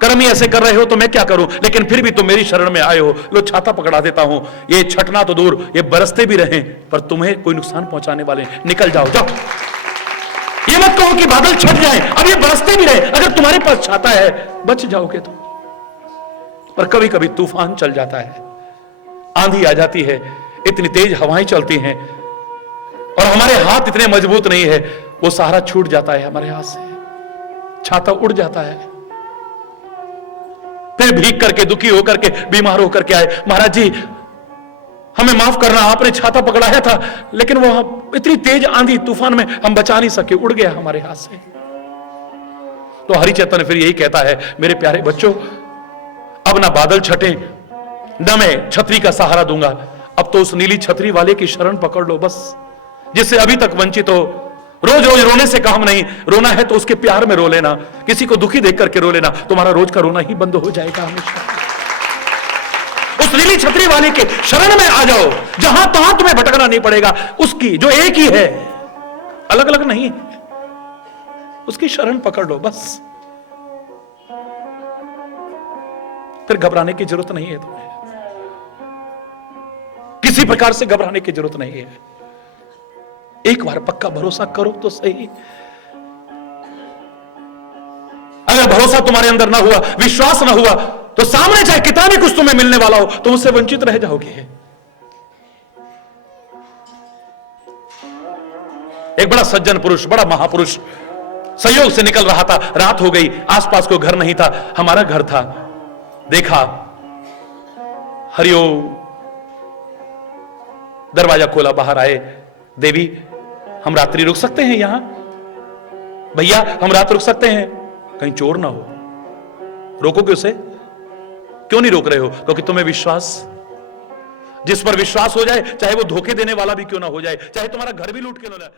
कर्म ही ऐसे कर रहे हो तो मैं क्या करूं, लेकिन फिर भी तुम मेरी शरण में आए हो, लो छाता पकड़ा देता हूं, ये छटना तो दूर, ये बरसते भी रहें पर तुम्हें कोई नुकसान पहुंचाने वाले, निकल जाओ जाओ। ये मत कहो कि बादल छट जाए, अब ये बरसते भी रहे, अगर तुम्हारे पास छाता है बच जाओगे तुम। पर कभी कभी तूफान चल जाता है, आंधी आ जाती है, इतनी तेज हवाएं चलती हैं और हमारे हाथ इतने मजबूत नहीं है, वो सहारा छूट जाता है हमारे हाथ से, छाता उड़ जाता है। फिर भीग करके, दुखी होकर के, बीमार होकर के आए, महाराज जी हमें माफ करना, आपने छाता पकड़ाया था लेकिन वो इतनी तेज आंधी तूफान में हम बचा नहीं सके, उड़ गया हमारे हाथ से। तो हरि चैतन्य फिर यही कहता है, मेरे प्यारे बच्चों अब ना बादल छटे, न मैं छतरी का सहारा दूंगा, अब तो उस नीली छतरी वाले की शरण पकड़ लो बस, जिससे अभी तक वंचित हो। रोज रोज रोने से काम नहीं, रोना है तो उसके प्यार में रो लेना, किसी को दुखी देख करके रो लेना, तुम्हारा रोज का रोना ही बंद हो जाएगा हमेशा। उस नीली छतरी वाले के शरण में आ जाओ, जहां तहां तुम्हें भटकना नहीं पड़ेगा, उसकी जो एक ही है, अलग अलग नहीं, उसकी शरण पकड़ लो बस, फिर घबराने की जरूरत नहीं है तुम्हें, किसी प्रकार से घबराने की जरूरत नहीं है। एक बार पक्का भरोसा करो तो सही। अगर भरोसा तुम्हारे अंदर ना हुआ, विश्वास ना हुआ, तो सामने चाहे कितना भी कुछ तुम्हें मिलने वाला हो, तुम उससे वंचित रह जाओगे। एक बड़ा सज्जन पुरुष, बड़ा महापुरुष संयोग से निकल रहा था, रात हो गई, आसपास कोई घर नहीं था, हमारा घर था, देखा हरिओम, दरवाजा खोला, बाहर आए, देवी हम रात्रि रुक सकते हैं यहां, भैया हम रात रुक सकते हैं, कहीं चोर ना हो, रोकोगे उसे, क्यों नहीं रोक रहे हो, क्योंकि तुम्हें विश्वास, जिस पर विश्वास हो जाए चाहे वो धोखे देने वाला भी क्यों ना हो जाए, चाहे तुम्हारा घर भी लूट के ना जाए।